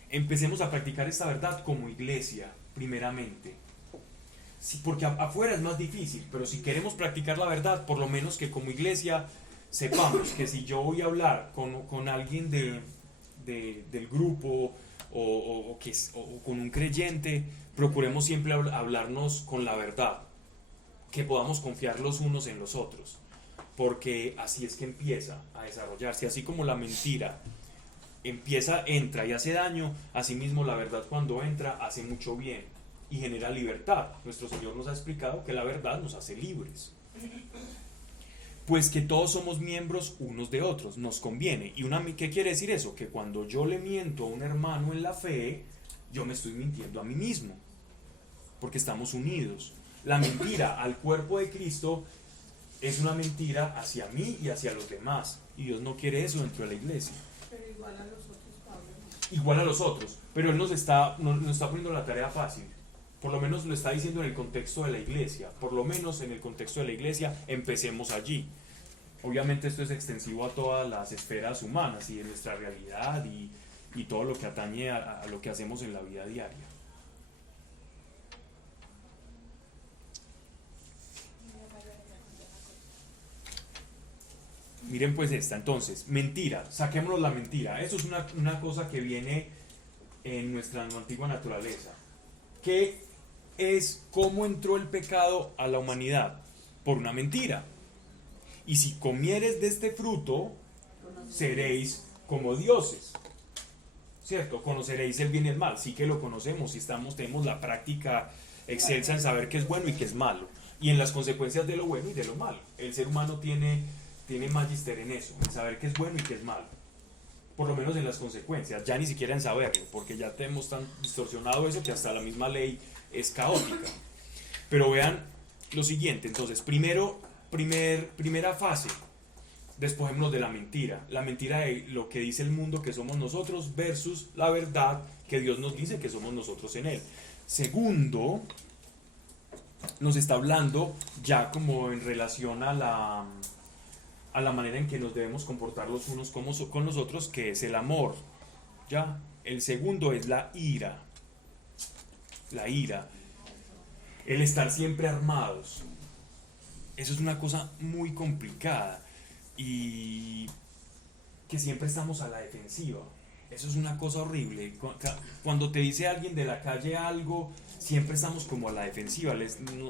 Empecemos a practicar esta verdad como iglesia, primeramente. Sí, porque afuera es más difícil, pero si queremos practicar la verdad, por lo menos que como iglesia sepamos que si yo voy a hablar con alguien del grupo o con un creyente, procuremos siempre hablarnos con la verdad, que podamos confiar los unos en los otros, porque así es que empieza a desarrollarse. Así como la mentira entra y hace daño, asimismo la verdad cuando entra hace mucho bien y genera libertad. Nuestro Señor nos ha explicado que la verdad nos hace libres. Pues que todos somos miembros unos de otros, nos conviene. ¿Qué quiere decir eso? Que cuando yo le miento a un hermano en la fe, yo me estoy mintiendo a mí mismo, porque estamos unidos. La mentira al cuerpo de Cristo es una mentira hacia mí y hacia los demás, y Dios no quiere eso dentro de la iglesia. Pero igual a los otros, Pablo. Igual a los otros, pero Él nos está poniendo la tarea fácil. Por lo menos lo está diciendo en el contexto de la iglesia. Por lo menos en el contexto de la iglesia, empecemos allí. Obviamente esto es extensivo a todas las esferas humanas y de nuestra realidad y todo lo que atañe a lo que hacemos en la vida diaria. Miren pues esta, entonces, mentira, saquémonos la mentira. Eso es una cosa que viene en nuestra antigua naturaleza. ¿Qué es cómo entró el pecado a la humanidad, por una mentira. Y si comieres de este fruto, seréis como dioses. ¿Cierto? Conoceréis el bien y el mal. Sí que lo conocemos y tenemos la práctica excelsa en saber qué es bueno y qué es malo. Y en las consecuencias de lo bueno y de lo malo. El ser humano tiene magister en eso, en saber qué es bueno y qué es malo. Por lo menos en las consecuencias, ya ni siquiera en saberlo, porque ya tenemos tan distorsionado eso que hasta la misma ley es caótica. Pero vean lo siguiente, entonces, primera fase, despojémonos de la mentira de lo que dice el mundo que somos nosotros versus la verdad que Dios nos dice que somos nosotros en él. Segundo, nos está hablando ya como en relación a la manera en que nos debemos comportar los unos con los otros, que es el amor. ¿Ya? El segundo es la ira. La ira. El estar siempre armados. Eso es una cosa muy complicada y que siempre estamos a la defensiva. Eso es una cosa horrible. Cuando te dice alguien de la calle algo, siempre estamos como a la defensiva.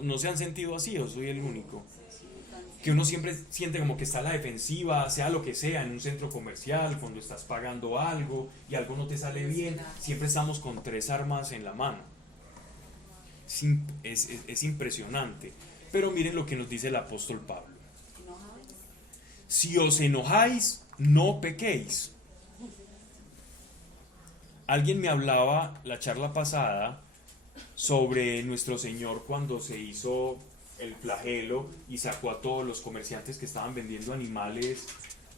¿No se han sentido así o soy el único? Que uno siempre siente como que está a la defensiva, sea lo que sea, en un centro comercial, cuando estás pagando algo y algo no te sale bien, siempre estamos con 3 armas en la mano. Es impresionante. Pero miren lo que nos dice el apóstol Pablo. Si os enojáis, no pequéis. Alguien me hablaba la charla pasada sobre nuestro Señor cuando se hizo el flagelo y sacó a todos los comerciantes que estaban vendiendo animales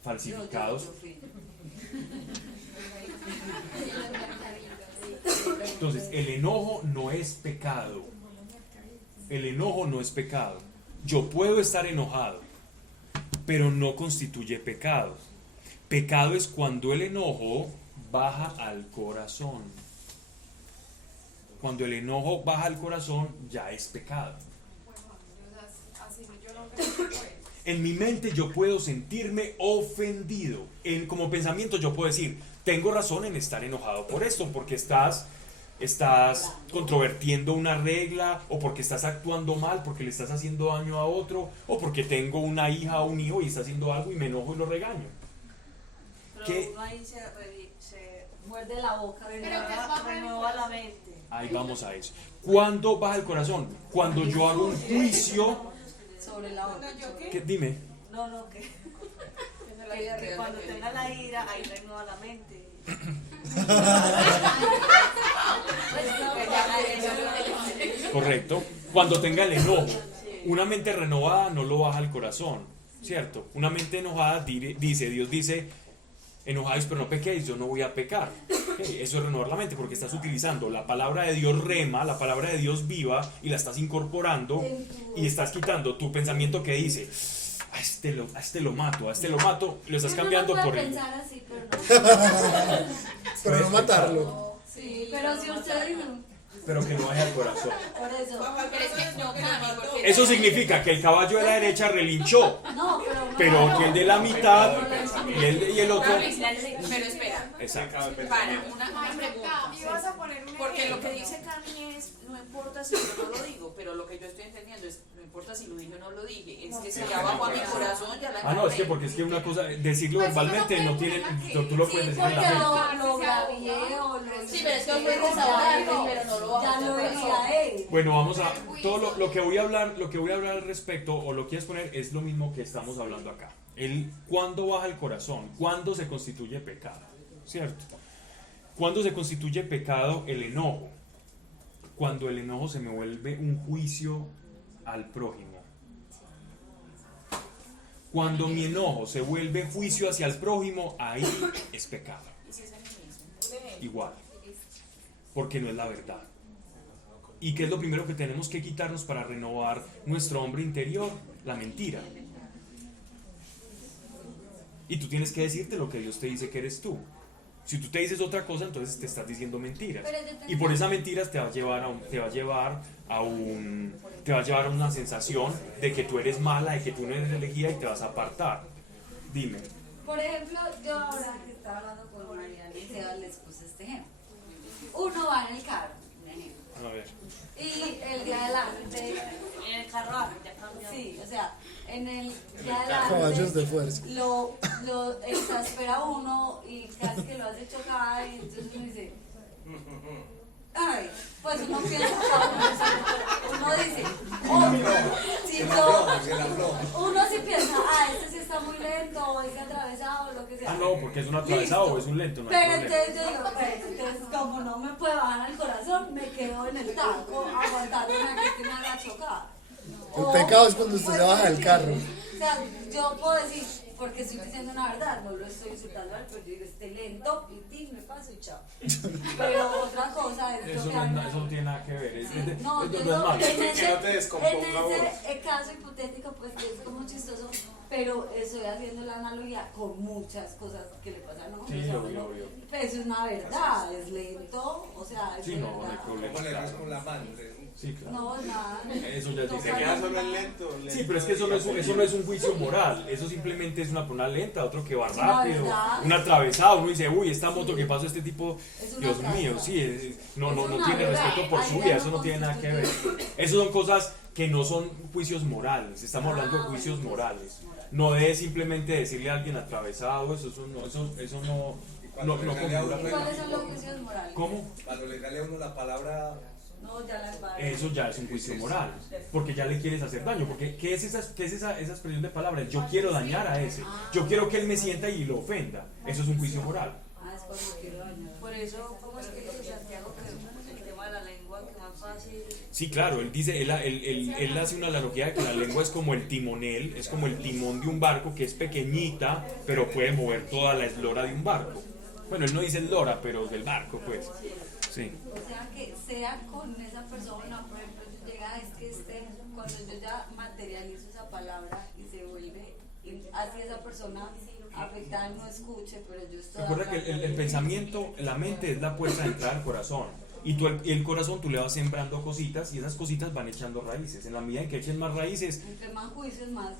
falsificados. Entonces, el enojo no es pecado. El enojo no es pecado. Yo puedo estar enojado, pero no constituye pecado. Pecado es cuando el enojo baja al corazón. Cuando el enojo baja al corazón, ya es pecado. En mi mente yo puedo sentirme ofendido. Como pensamiento yo puedo decir, tengo razón en estar enojado por esto, porque estás controvertiendo una regla, o porque estás actuando mal, porque le estás haciendo daño a otro, o porque tengo una hija o un hijo y está haciendo algo y me enojo y lo regaño. Pero uno ahí se Muerde la boca. renueva la mente. Ahí vamos a eso. ¿Cuándo baja el corazón? Cuando yo hago un juicio Sobre la boca. Dime. No, que cuando tenga la ira, ahí renueva la mente. Correcto. Cuando tenga el enojo. Una mente renovada no lo baja el corazón, ¿cierto? Una mente enojada Dios dice, enojáis pero no pequéis, yo no voy a pecar. Eso es renovar la mente, porque estás utilizando la palabra de Dios rema, la palabra de Dios viva, y la estás incorporando y estás quitando tu pensamiento que dice, a este lo mato, lo estás cambiando por él. Pensar así, pero no. Pero no matarlo. Sí, pero si usted Pero que no vaya al corazón. por eso. Pero es que no cambia, porque Eso significa que el caballo de la derecha relinchó, No, pero que el de la mitad y el otro. pero espera, Exacto. para una pregunta. Porque lo que dice Cami es, no importa si yo no lo digo, pero lo que yo estoy entendiendo es, no importa si lo dije o no lo dije, es que si ya bajo a mi corazón, ya la Ah, no, es que porque es que una cosa, decirlo verbalmente no tiene, tú lo puedes decir en Porque la mente. lo gravié o lo Sí, pero es que lo puedes desahogar, pero no lo bajo ya a lo mi corazón. veía él. Bueno, vamos a todo lo que voy a hablar al respecto, o lo quieres poner, es lo mismo que estamos hablando acá. ¿Cuándo baja el corazón? ¿Cuándo se constituye pecado? ¿Cierto? ¿Cuándo se constituye pecado? El enojo. Cuando el enojo se me vuelve un juicio al prójimo. Cuando mi enojo se vuelve juicio hacia el prójimo, ahí es pecado. Igual. Porque no es la verdad. ¿Y qué es lo primero que tenemos que quitarnos para renovar nuestro hombre interior? La mentira. Y tú tienes que decirte lo que Dios te dice que eres tú. Si tú te dices otra cosa, entonces te estás diciendo mentiras. Y por esas mentiras te va a llevar a una sensación de que tú eres mala, de que tú no eres elegida y te vas a apartar. Dime. Por ejemplo, yo ahora que estaba hablando con Mariana y Seba les puse este ejemplo. Uno va en el carro, un ejemplo. A ver. Y el día adelante, En el carruaje, ya cambiamos. sí, o sea, en el día adelante Caballos de fuerza. lo exaspera uno y casi que lo hace chocar y entonces uno dice, ay, pues uno piensa, uno dice, uno sí piensa, este sí está muy lento, es atravesado, lo que sea. Ah, no, porque es un atravesado o es un lento, no hay Pero problema. entonces yo digo, entonces como no me puede bajar al corazón, me quedo en el taco aguantándome a que me haga chocar. El pecado es cuando usted se baja del carro. O sea, yo puedo decir, porque estoy diciendo una verdad, no lo estoy insultando al, pero yo digo, esté lento, y me paso y chao. Pero otra cosa es Eso que eso no tiene nada que ver. no, yo no es digo, malo. en Que no te descomponga vos. ese caso hipotético, pues que es como chistoso, pero estoy haciendo la analogía con muchas cosas que le pasan a uno. Sí, O sea, obvio. pues eso es una verdad, es lento, o sea, es Sí, no, no hay verdad. problema. ¿Cómo le das con la mano? Sí, claro. No, nada. Eso ya es No, Se diferente. queda solo el lento. Sí, pero es que eso no es un juicio moral, eso simplemente es una persona lenta, otro que va Es una rápido, verdad. un atravesado, uno dice, uy, esta moto que pasó este tipo, Es una Dios casa. mío, sí, no Es una tiene verdad. respeto por Ahí su ya vida, no eso no tiene nada que ver. constituye. Eso son cosas que no son juicios morales, estamos hablando de juicios morales, no de simplemente decirle a alguien atravesado, eso no configura. ¿Cuáles son los juicios morales? ¿Cómo? Cuando le regale a uno la palabra, No, ya la embarré. Eso ya es un juicio moral, porque ya le quieres hacer daño, porque ¿qué es esa expresión de palabras? Yo quiero dañar a ese, yo quiero que él me sienta y lo ofenda, eso es un juicio moral. Ah, es cuando quiero dañar. Por eso, ¿cómo es que dice Santiago que el tema de la lengua, que más fácil? Sí, claro, él dice, él hace una analogía de que la lengua es como el timonel, es como el timón de un barco que es pequeñita, pero puede mover toda la eslora de un barco. Bueno, él no dice eslora, pero del barco, pues. Sí. O sea, que sea con esa persona, por ejemplo, yo llega, es que cuando yo ya materializo esa palabra y se vuelve, y así esa persona afectada no escuche, pero yo estoy. Recuerda que el pensamiento, la mente es la puerta de entrada al corazón. Y el corazón tú le vas sembrando cositas y esas cositas van echando raíces. En la medida en que echen más raíces, Entre más juicios, más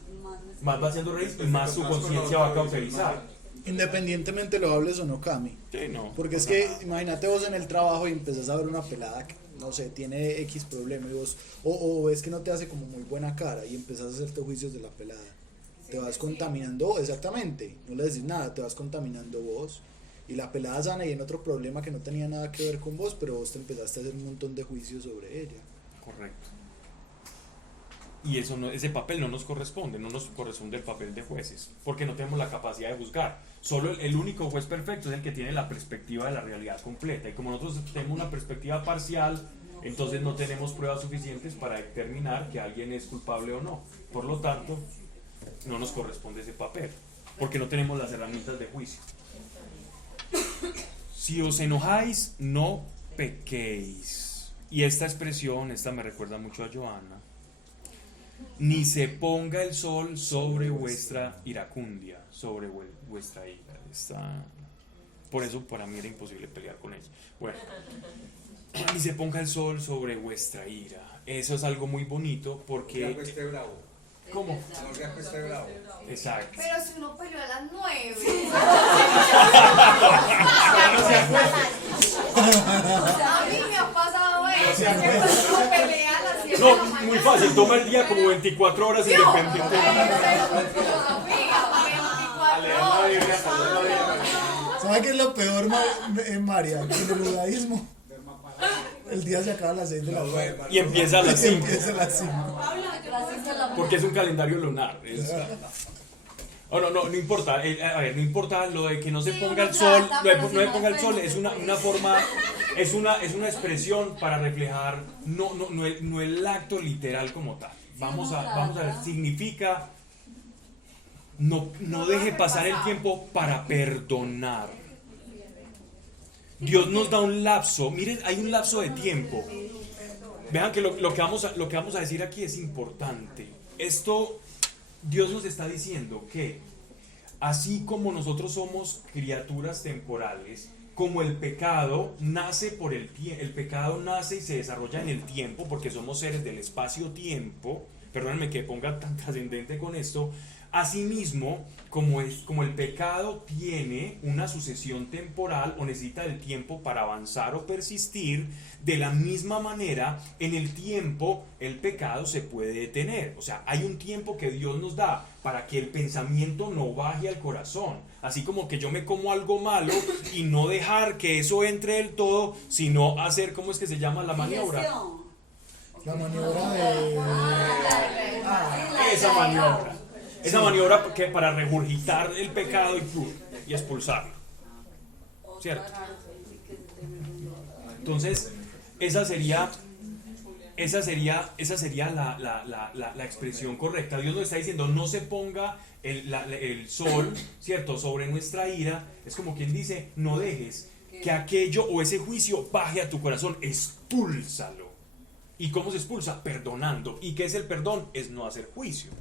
más va haciendo raíz y más su conciencia va a cauterizar. Independientemente lo hables o no, Cami. Sí, no. Porque es que imagínate vos en el trabajo y empezás a ver una pelada que, no sé, tiene X problema y vos, o ves que no te hace como muy buena cara y empezás a hacerte juicios de la pelada. Te vas contaminando, exactamente, no le decís nada, te vas contaminando vos. Y la pelada sana y en otro problema que no tenía nada que ver con vos, pero vos te empezaste a hacer un montón de juicios sobre ella. Correcto. Y ese papel no nos corresponde el papel de jueces, porque no tenemos la capacidad de juzgar. Solo el único juez perfecto es el que tiene la perspectiva de la realidad completa. Y como nosotros tenemos una perspectiva parcial, entonces no tenemos pruebas suficientes para determinar que alguien es culpable o no. Por lo tanto, no nos corresponde ese papel, porque no tenemos las herramientas de juicio. Si os enojáis, no pequéis. Y esta expresión, me recuerda mucho a Johanna. Ni se ponga el sol sobre vuestra iracundia, sobre vuestra ira. Por eso para mí era imposible pelear con ella. Bueno, ni se ponga el sol sobre vuestra ira. Eso es algo muy bonito porque... que esté bravo. ¿Cómo? No sea que esté bravo. Exacto. Pero si uno peleó a las 9. A mí me ha pasado eso. Que uno pelea a las 7 de la No, mañana. muy fácil, toma el día como 24 horas independiente. ¿Sabes qué es lo peor, María? Que en el judaísmo el día se acaba a las 6 de la tarde. Y empieza a las 5. Empieza a las 5. Porque es un calendario lunar. Oh, no importa. A ver, no importa lo de que no se ponga el sol. Lo de no se ponga el sol es una forma, es una expresión para reflejar no el acto literal como tal. Vamos a ver, significa no deje pasar el tiempo para perdonar. Dios nos da un lapso. Miren, hay un lapso de tiempo. Vean que lo que vamos a decir aquí es importante. Esto, Dios nos está diciendo que así como nosotros somos criaturas temporales, como el pecado nace el pecado nace y se desarrolla en el tiempo, porque somos seres del espacio-tiempo, perdónenme que ponga tan trascendente con esto, asimismo, como el pecado tiene una sucesión temporal o necesita el tiempo para avanzar o persistir, de la misma manera, en el tiempo el pecado se puede detener. O sea, hay un tiempo que Dios nos da para que el pensamiento no baje al corazón. Así como que yo me como algo malo y no dejar que eso entre del todo, sino hacer, ¿cómo es que se llama la maniobra? Digestión. La maniobra de... Esa maniobra. Esa maniobra que para regurgitar el pecado y expulsarlo. ¿Cierto? Entonces, esa sería la expresión correcta. Dios nos está diciendo, no se ponga el sol, ¿cierto?, sobre nuestra ira. Es como quien dice, no dejes que aquello o ese juicio baje a tu corazón, expúlsalo. ¿Y cómo se expulsa? Perdonando. ¿Y qué es el perdón? Es no hacer juicio.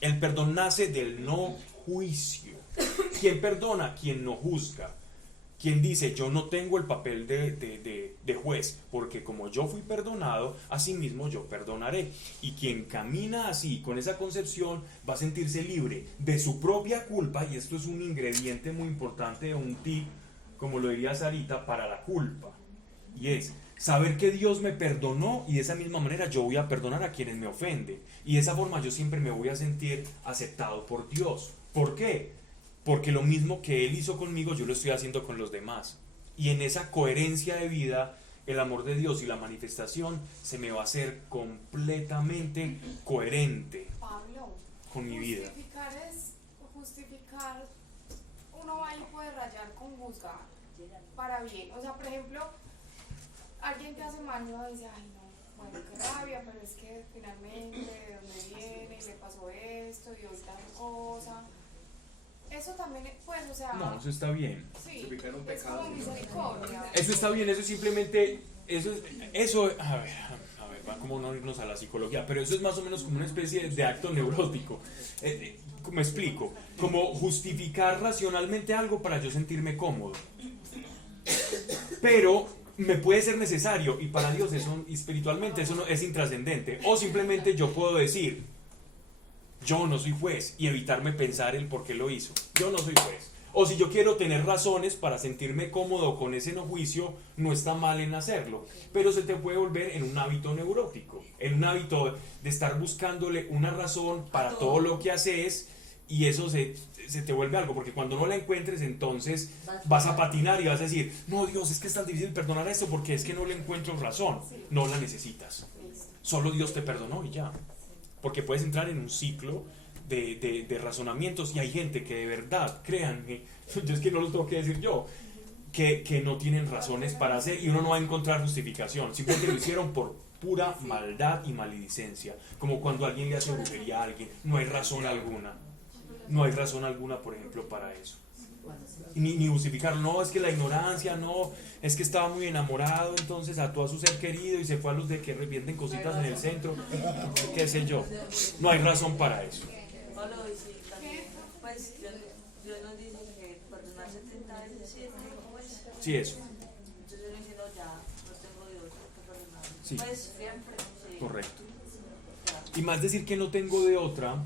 El perdón nace del no juicio. ¿Quién perdona? Quien no juzga. Quien dice, yo no tengo el papel de juez, porque como yo fui perdonado, asimismo yo perdonaré. Y quien camina así, con esa concepción, va a sentirse libre de su propia culpa, y esto es un ingrediente muy importante, un tip, como lo diría Sarita, para la culpa. Y es saber que Dios me perdonó, y de esa misma manera yo voy a perdonar a quienes me ofenden. Y de esa forma yo siempre me voy a sentir aceptado por Dios. ¿Por qué? Porque lo mismo que Él hizo conmigo, yo lo estoy haciendo con los demás. Y en esa coherencia de vida, el amor de Dios y la manifestación se me va a hacer completamente coherente Pablo, con mi vida. Justificar, uno va y puede rayar con juzgar para bien. O sea, por ejemplo, alguien te hace mal y uno dice, ay no, bueno, qué rabia, pero es que finalmente de dónde viene, le pasó esto y hoy tal cosa. Eso también, pues, o sea... No, eso está bien. Sí, Justificar un es pecado, como sí. misericordia. Eso está bien, eso es simplemente, a ver, va como no irnos a la psicología, pero eso es más o menos como una especie de acto neurótico. Me explico, como justificar racionalmente algo para yo sentirme cómodo. Pero me puede ser necesario, y para Dios eso, espiritualmente eso no, es intrascendente. O simplemente yo puedo decir, yo no soy juez, y evitarme pensar el por qué lo hizo. Yo no soy juez. O si yo quiero tener razones para sentirme cómodo con ese no juicio, no está mal en hacerlo. Pero se te puede volver en un hábito neurótico, en un hábito de estar buscándole una razón para todo lo que haces, y eso se te vuelve algo, porque cuando no la encuentres, entonces vas a patinar y vas a decir, no, Dios, es que es tan difícil perdonar esto porque es que no le encuentro razón. No la necesitas. Solo Dios te perdonó y ya. Porque puedes entrar en un ciclo de razonamientos, y hay gente que de verdad, créanme, yo es que no lo tengo que decir yo, que no tienen razones para hacer, y uno no va a encontrar justificación, simplemente lo hicieron por pura maldad y maledicencia, como cuando alguien le hace brujería a alguien, no hay razón alguna, por ejemplo, para eso. Ni justificarlo, no, es que la ignorancia, no, es que estaba muy enamorado, entonces ató a su ser querido y se fue a los de que revienten cositas en el centro, qué sé yo, no hay razón para eso. Pablo, sí, también, pues Dios nos dice que perdonar 70 veces 7, pues. Sí, eso. Entonces yo dije, no, ya, no tengo Dios que perdonar. Sí. Pues siempre, sí. Correcto. Y más decir que no tengo de otra,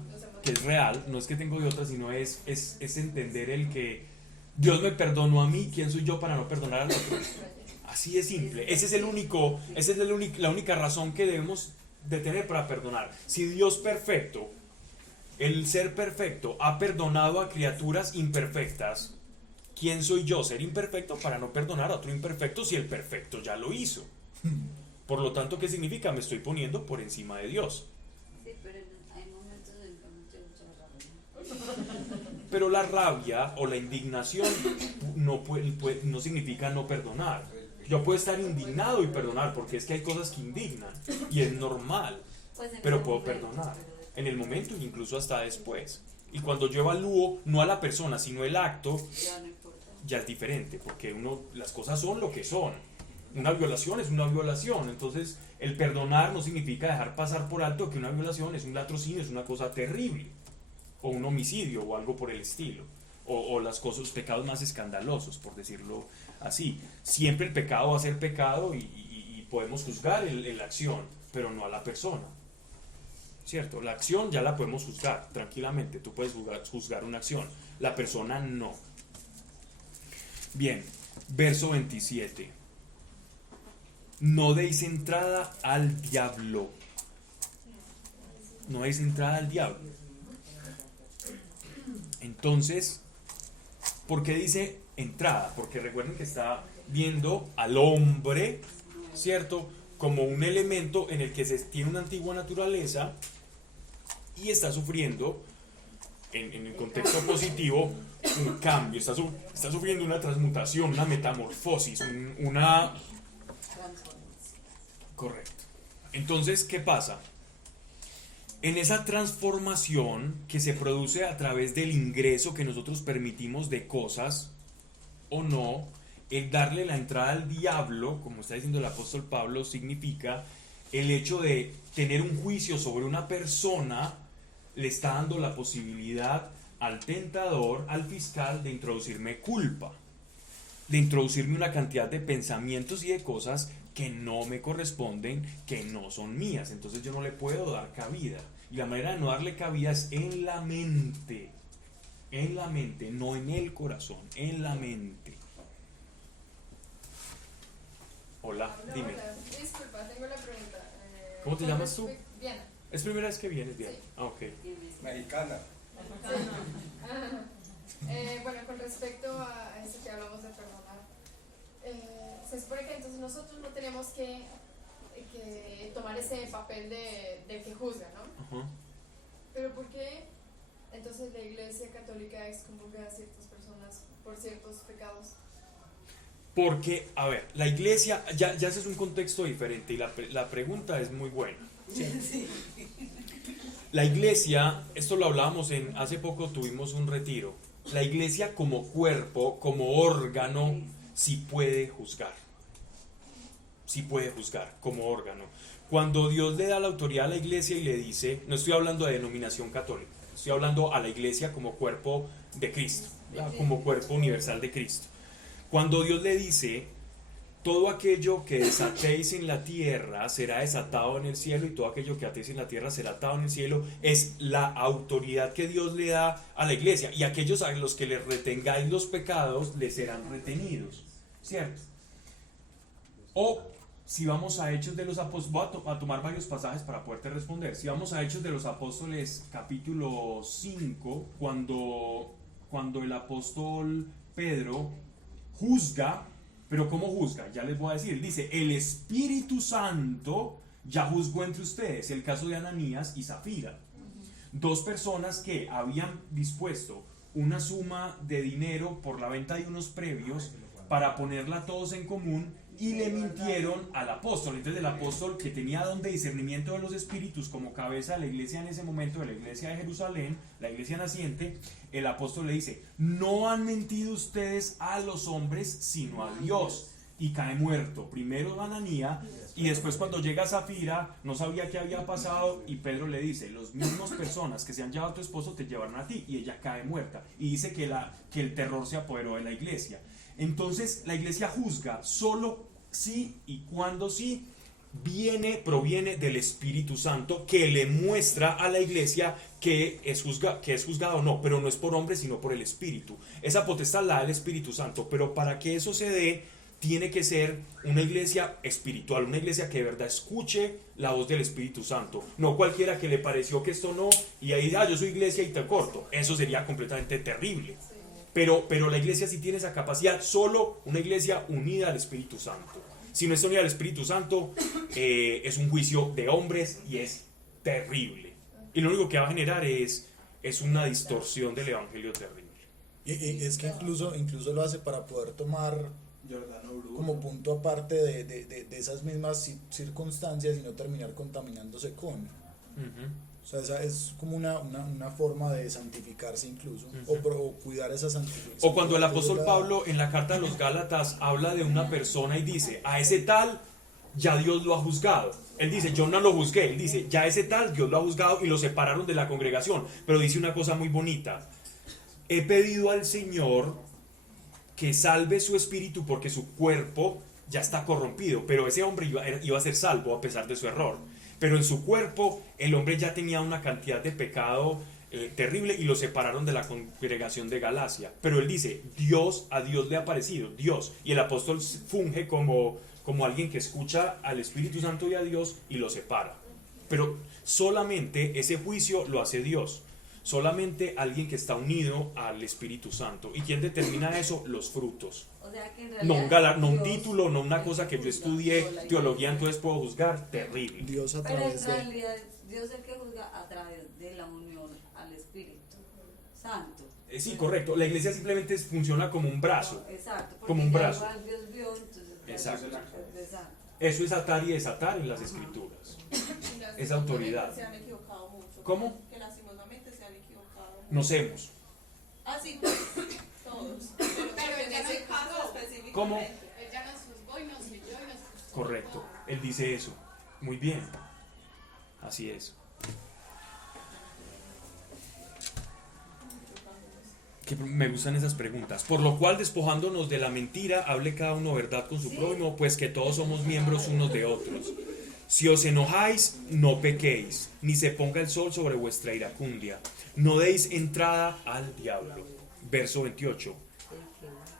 que es real, no es que tengo de otra, sino es entender el que Dios me perdonó a mí, ¿quién soy yo para no perdonar al otro? Así de simple. Esa es la única razón que debemos de tener para perdonar. Si Dios perfecto, el ser perfecto, ha perdonado a criaturas imperfectas, ¿quién soy yo, ser imperfecto, para no perdonar a otro imperfecto si el perfecto ya lo hizo? Por lo tanto, ¿qué significa? Me estoy poniendo por encima de Dios. Sí, pero hay momentos en que mucha rabia. Pero la rabia o la indignación no significa no perdonar. Yo puedo estar indignado y perdonar, porque es que hay cosas que indignan y es normal, Pues en pero ese puedo momento, perdonar pero- en el momento e incluso hasta después. Y cuando yo evalúo no a la persona sino el acto, Ya no importa. ya es diferente, porque las cosas son lo que son. Una violación es una violación. Entonces el perdonar no significa dejar pasar por alto que una violación es un latrocinio, es una cosa terrible, o un homicidio o algo por el estilo, o los pecados más escandalosos, por decirlo así. Siempre el pecado va a ser pecado, y podemos juzgar la acción, pero no a la persona. ¿cierto? La acción ya la podemos juzgar tranquilamente, tú puedes juzgar una acción, la persona no. Bien, verso 27. No deis entrada al diablo. No deis entrada al diablo. Entonces, ¿por qué dice entrada? Porque recuerden que está viendo al hombre, ¿cierto?, como un elemento en el que se tiene una antigua naturaleza y está sufriendo, en el contexto positivo, un cambio, está sufriendo una transmutación, una metamorfosis, una... Correcto. Entonces, ¿qué pasa? En esa transformación que se produce a través del ingreso que nosotros permitimos de cosas o no, el darle la entrada al diablo, como está diciendo el apóstol Pablo, significa el hecho de tener un juicio sobre una persona, le está dando la posibilidad al tentador, al fiscal, de introducirme culpa, de introducirme una cantidad de pensamientos y de cosas que no me corresponden, que no son mías. Entonces yo no le puedo dar cabida. Y la manera de no darle cabida es en la mente, no en el corazón, en la mente. Hola, dime. Hola, disculpa, tengo la pregunta. ¿Cómo te llamas tú? Diana. ¿Es primera vez que vienes, Diana? Sí. Ah, ok. Mexicana. Bueno, con respecto a eso que hablamos de perdonar, se supone que entonces nosotros no tenemos que tomar ese papel de que juzga, ¿no? Ajá. Pero ¿por qué entonces la Iglesia Católica excomulga a ciertas personas por ciertos pecados? Porque, a ver, la iglesia, ya ese es un contexto diferente y la pregunta es muy buena. La iglesia, esto lo hablábamos hace poco tuvimos un retiro, la iglesia como cuerpo, como órgano, sí puede juzgar como órgano. Cuando Dios le da la autoridad a la iglesia y le dice, no estoy hablando de denominación católica, estoy hablando a la iglesia como cuerpo de Cristo, ¿verdad? Como cuerpo universal de Cristo. Cuando Dios le dice, todo aquello que desatéis en la tierra será desatado en el cielo y todo aquello que atéis en la tierra será atado en el cielo, es la autoridad que Dios le da a la iglesia. Y aquellos a los que les retengáis los pecados les serán retenidos, ¿cierto? O si vamos a Hechos de los Apóstoles, voy a tomar varios pasajes para poderte responder. Si vamos a Hechos de los Apóstoles capítulo 5, cuando el apóstol Pedro juzga, pero ¿cómo juzga? Ya les voy a decir, dice, el Espíritu Santo ya juzgó entre ustedes el caso de Ananías y Zafira, dos personas que habían dispuesto una suma de dinero por la venta de unos previos para ponerla todos en común y le mintieron al apóstol. Entonces el apóstol, que tenía don de discernimiento de los espíritus como cabeza de la iglesia en ese momento, de la iglesia de Jerusalén, la iglesia naciente, el apóstol le dice, no han mentido ustedes a los hombres sino a Dios, y cae muerto. Primero Ananías y después cuando llega Zafira no sabía qué había pasado y Pedro le dice, los mismos personas que se han llevado a tu esposo te llevaron a ti, y ella cae muerta, y dice que el terror se apoderó de la iglesia. Entonces la iglesia juzga solo sí y cuando sí proviene del Espíritu Santo, que le muestra a la iglesia que es juzgado o no, pero no es por hombre sino por el Espíritu. Esa potestad la da el Espíritu Santo, pero para que eso se dé tiene que ser una iglesia espiritual, una iglesia que de verdad escuche la voz del Espíritu Santo, no cualquiera que le pareció que esto no, y ahí yo soy iglesia y te corto. Eso sería completamente terrible. Pero la iglesia sí tiene esa capacidad, solo una iglesia unida al Espíritu Santo. Si no está unida al Espíritu Santo, es un juicio de hombres y es terrible. Y lo único que va a generar es una distorsión del evangelio terrible. Y es que incluso lo hace para poder tomar como punto aparte de esas mismas circunstancias y no terminar contaminándose con. O sea, esa es como una forma de santificarse incluso, o cuidar esa santificación. O cuando el apóstol Pablo en la carta a los Gálatas habla de una persona y dice, a ese tal ya Dios lo ha juzgado. Él dice, yo no lo juzgué. Él dice, ya ese tal Dios lo ha juzgado y lo separaron de la congregación. Pero dice una cosa muy bonita. He pedido al Señor que salve su espíritu porque su cuerpo ya está corrompido. Pero ese hombre iba a ser salvo a pesar de su error. pero en su cuerpo el hombre ya tenía una cantidad de pecado terrible y lo separaron de la congregación de Galacia. Pero él dice, a Dios le ha aparecido, Dios, y el apóstol funge como alguien que escucha al Espíritu Santo y a Dios y lo separa. Pero solamente ese juicio lo hace Dios, solamente alguien que está unido al Espíritu Santo. ¿Y quién determina eso? Los frutos. O sea que en No realidad un Dios título, no una cosa que yo juzga estudié sola y teología, sola. entonces puedo juzgar. Terrible. Dios a Pero en través de... realidad Dios es el que juzga a través de la unión al Espíritu Santo. Sí, correcto. La iglesia simplemente funciona como un brazo. Exacto. Porque Como un ya brazo. igual Dios vio, entonces Exacto. Exacto. Eso es atar y desatar en las escrituras. Es autoridad. Se han equivocado mucho. ¿Cómo? Que lastimosamente se han equivocado mucho. Nos hemos. Ah, sí, pues, todos. Pero en ya ese no caso juzgó. específicamente. ¿Cómo? Él ya nos juzgó y nos selló y nos justificó. Correcto. Él dice eso. Muy bien. Así es. Que me gustan esas preguntas. Por lo cual, despojándonos de la mentira, hable cada uno verdad con su prójimo, pues que todos somos miembros unos de otros. Si os enojáis, no pequéis, ni se ponga el sol sobre vuestra iracundia. No deis entrada al diablo. Verso 28.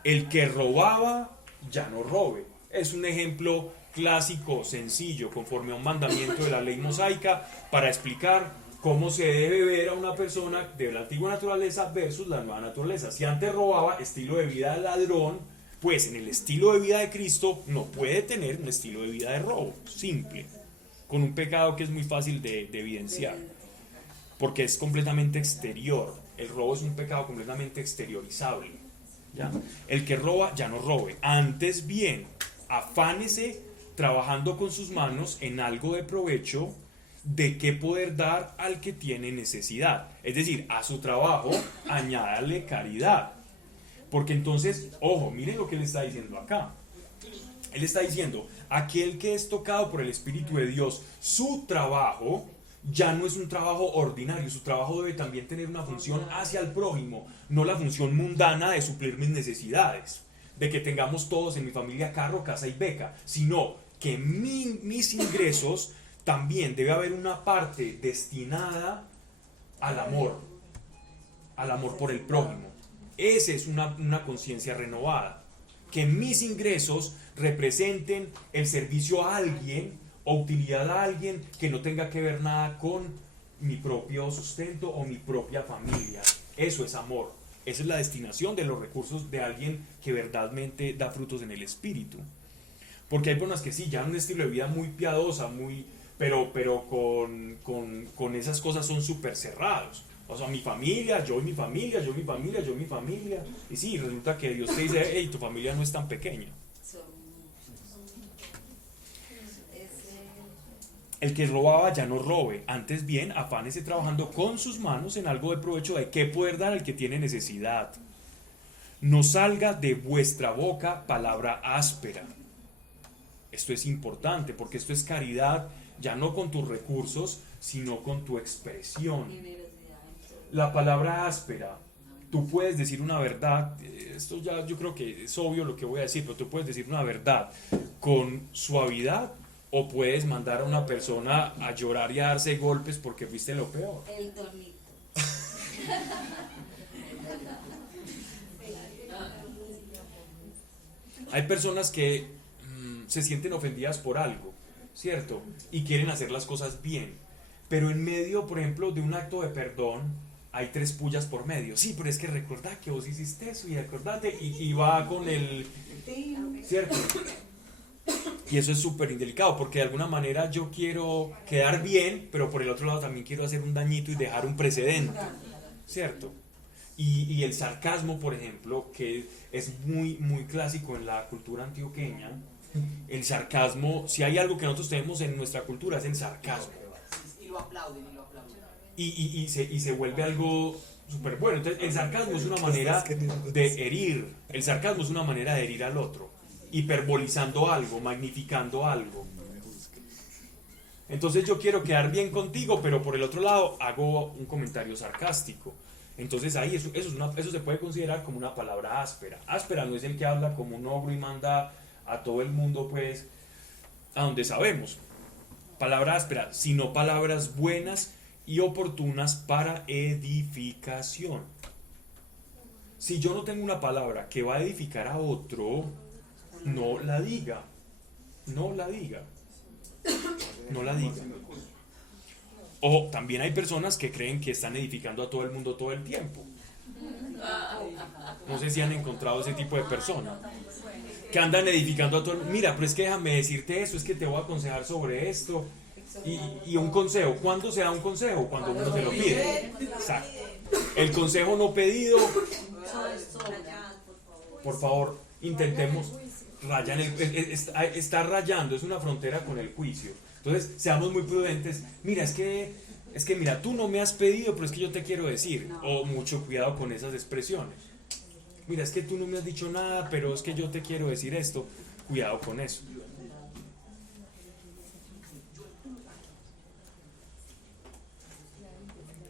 El que robaba, ya no robe. Es un ejemplo clásico, sencillo, conforme a un mandamiento de la ley mosaica, para explicar cómo se debe ver a una persona de la antigua naturaleza versus la nueva naturaleza. Si antes robaba, estilo de vida de ladrón, pues en el estilo de vida de Cristo no puede tener un estilo de vida de robo, simple, con un pecado que es muy fácil de evidenciar, porque es completamente exterior. El robo es un pecado completamente exteriorizable. ¿Ya? El que roba, ya no robe. Antes bien, afánese trabajando con sus manos en algo de provecho, de qué poder dar al que tiene necesidad. Es decir, a su trabajo añádale caridad. Porque entonces, ojo, miren lo que él está diciendo acá. Él está diciendo, aquel que es tocado por el Espíritu de Dios, su trabajo ya no es un trabajo ordinario, su trabajo debe también tener una función hacia el prójimo, no la función mundana de suplir mis necesidades, de que tengamos todos en mi familia carro, casa y beca, sino que mis ingresos también debe haber una parte destinada al amor por el prójimo. Esa es una conciencia renovada. Que mis ingresos representen el servicio a alguien o utilidad a alguien que no tenga que ver nada con mi propio sustento o mi propia familia. Eso es amor. Esa es la destinación de los recursos de alguien que verdaderamente da frutos en el espíritu. Porque hay personas que sí, ya un estilo de vida muy piadosa, pero con esas cosas son súper cerrados. O sea, mi familia, yo y mi familia, yo y mi familia, yo y mi familia. Y sí, resulta que Dios te dice, hey, tu familia no es tan pequeña. El que robaba ya no robe, antes bien afánese trabajando con sus manos en algo de provecho de qué poder dar al que tiene necesidad. No salga de vuestra boca palabra áspera. Esto es importante porque esto es caridad, ya no con tus recursos, sino con tu expresión. La palabra áspera, tú puedes decir una verdad, esto ya yo creo que es obvio lo que voy a decir, pero tú puedes decir una verdad con suavidad o puedes mandar a una persona a llorar y a darse golpes porque fuiste lo peor. El tonito. Hay personas que se sienten ofendidas por algo, ¿cierto? Y quieren hacer las cosas bien. Pero en medio, por ejemplo, de un acto de perdón, hay 3 pullas por medio. Sí, pero es que recordá que vos hiciste eso y acordate y va con el... ¿Cierto? Y eso es súper indelicado porque de alguna manera yo quiero quedar bien, pero por el otro lado también quiero hacer un dañito y dejar un precedente, ¿cierto? Y el sarcasmo, por ejemplo, que es muy, muy clásico en la cultura antioqueña, el sarcasmo, si hay algo que nosotros tenemos en nuestra cultura es el sarcasmo. Y lo aplauden, y lo aplauden. Y se vuelve algo súper bueno. Entonces, el sarcasmo es una manera de herir. El sarcasmo es una manera de herir al otro, hiperbolizando algo, magnificando algo. Entonces yo quiero quedar bien contigo, pero por el otro lado hago un comentario sarcástico. Entonces ahí eso se puede considerar como una palabra áspera. Áspera no es el que habla como un ogro y manda a todo el mundo pues a donde sabemos. palabra áspera, sino palabras buenas y oportunas para edificación. Si yo no tengo una palabra que va a edificar a otro, no la diga. No la diga. No la diga. O también hay personas que creen que están edificando a todo el mundo todo el tiempo. No sé si han encontrado ese tipo de personas que andan edificando a todo el mundo. Mira, pero es que déjame decirte eso, es que te voy a aconsejar sobre esto. Y un consejo, ¿cuándo se da un consejo? Cuando uno se lo pide. Exacto. El consejo no pedido, por favor, intentemos rayar está rayando, es una frontera con el juicio. Entonces, seamos muy prudentes. Mira, es que mira, tú no me has pedido, pero es que yo te quiero decir. O mucho cuidado con esas expresiones. Mira, es que tú no me has dicho nada, pero es que yo te quiero decir esto. Cuidado con eso.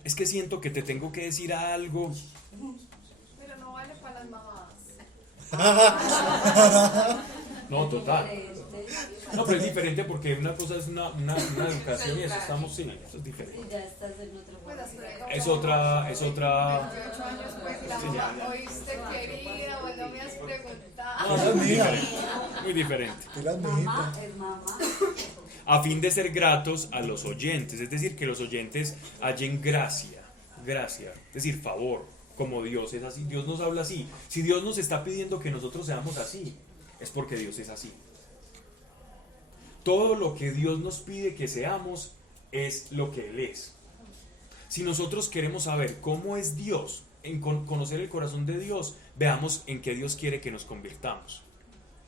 Es que siento que te tengo que decir algo. Pero no vale para las mamás. No, total. No, pero es diferente porque una cosa es una educación y eso estamos, sí, eso es diferente. Y ya estás en otro Pues así como Es otra 28 años, pues, y la Sí, mamá, ya. oíste querida, o no me has preguntado. No, no, mira. Muy diferente. Que las mamá, mijitas. es mamá. A fin de ser gratos a los oyentes, es decir, que los oyentes hallen gracia, es decir, favor, como Dios es así. Dios nos habla así. Si Dios nos está pidiendo que nosotros seamos así, es porque Dios es así. Todo lo que Dios nos pide que seamos es lo que Él es. Si nosotros queremos saber cómo es Dios, en conocer el corazón de Dios, veamos en qué Dios quiere que nos convirtamos.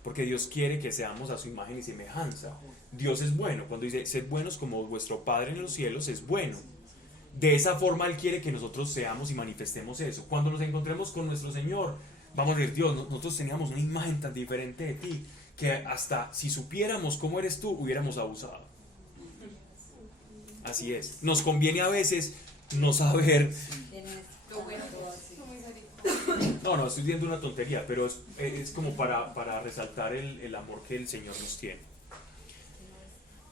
Porque Dios quiere que seamos a su imagen y semejanza. Dios es bueno. Cuando dice, sed buenos como vuestro Padre en los cielos es bueno. De esa forma Él quiere que nosotros seamos y manifestemos eso. Cuando nos encontremos con nuestro Señor, vamos a decir, Dios, nosotros teníamos una imagen tan diferente de ti, que hasta si supiéramos cómo eres tú, hubiéramos abusado. Así es. Nos conviene a veces no saber. No, estoy diciendo una tontería, pero es como para resaltar el amor que el Señor nos tiene.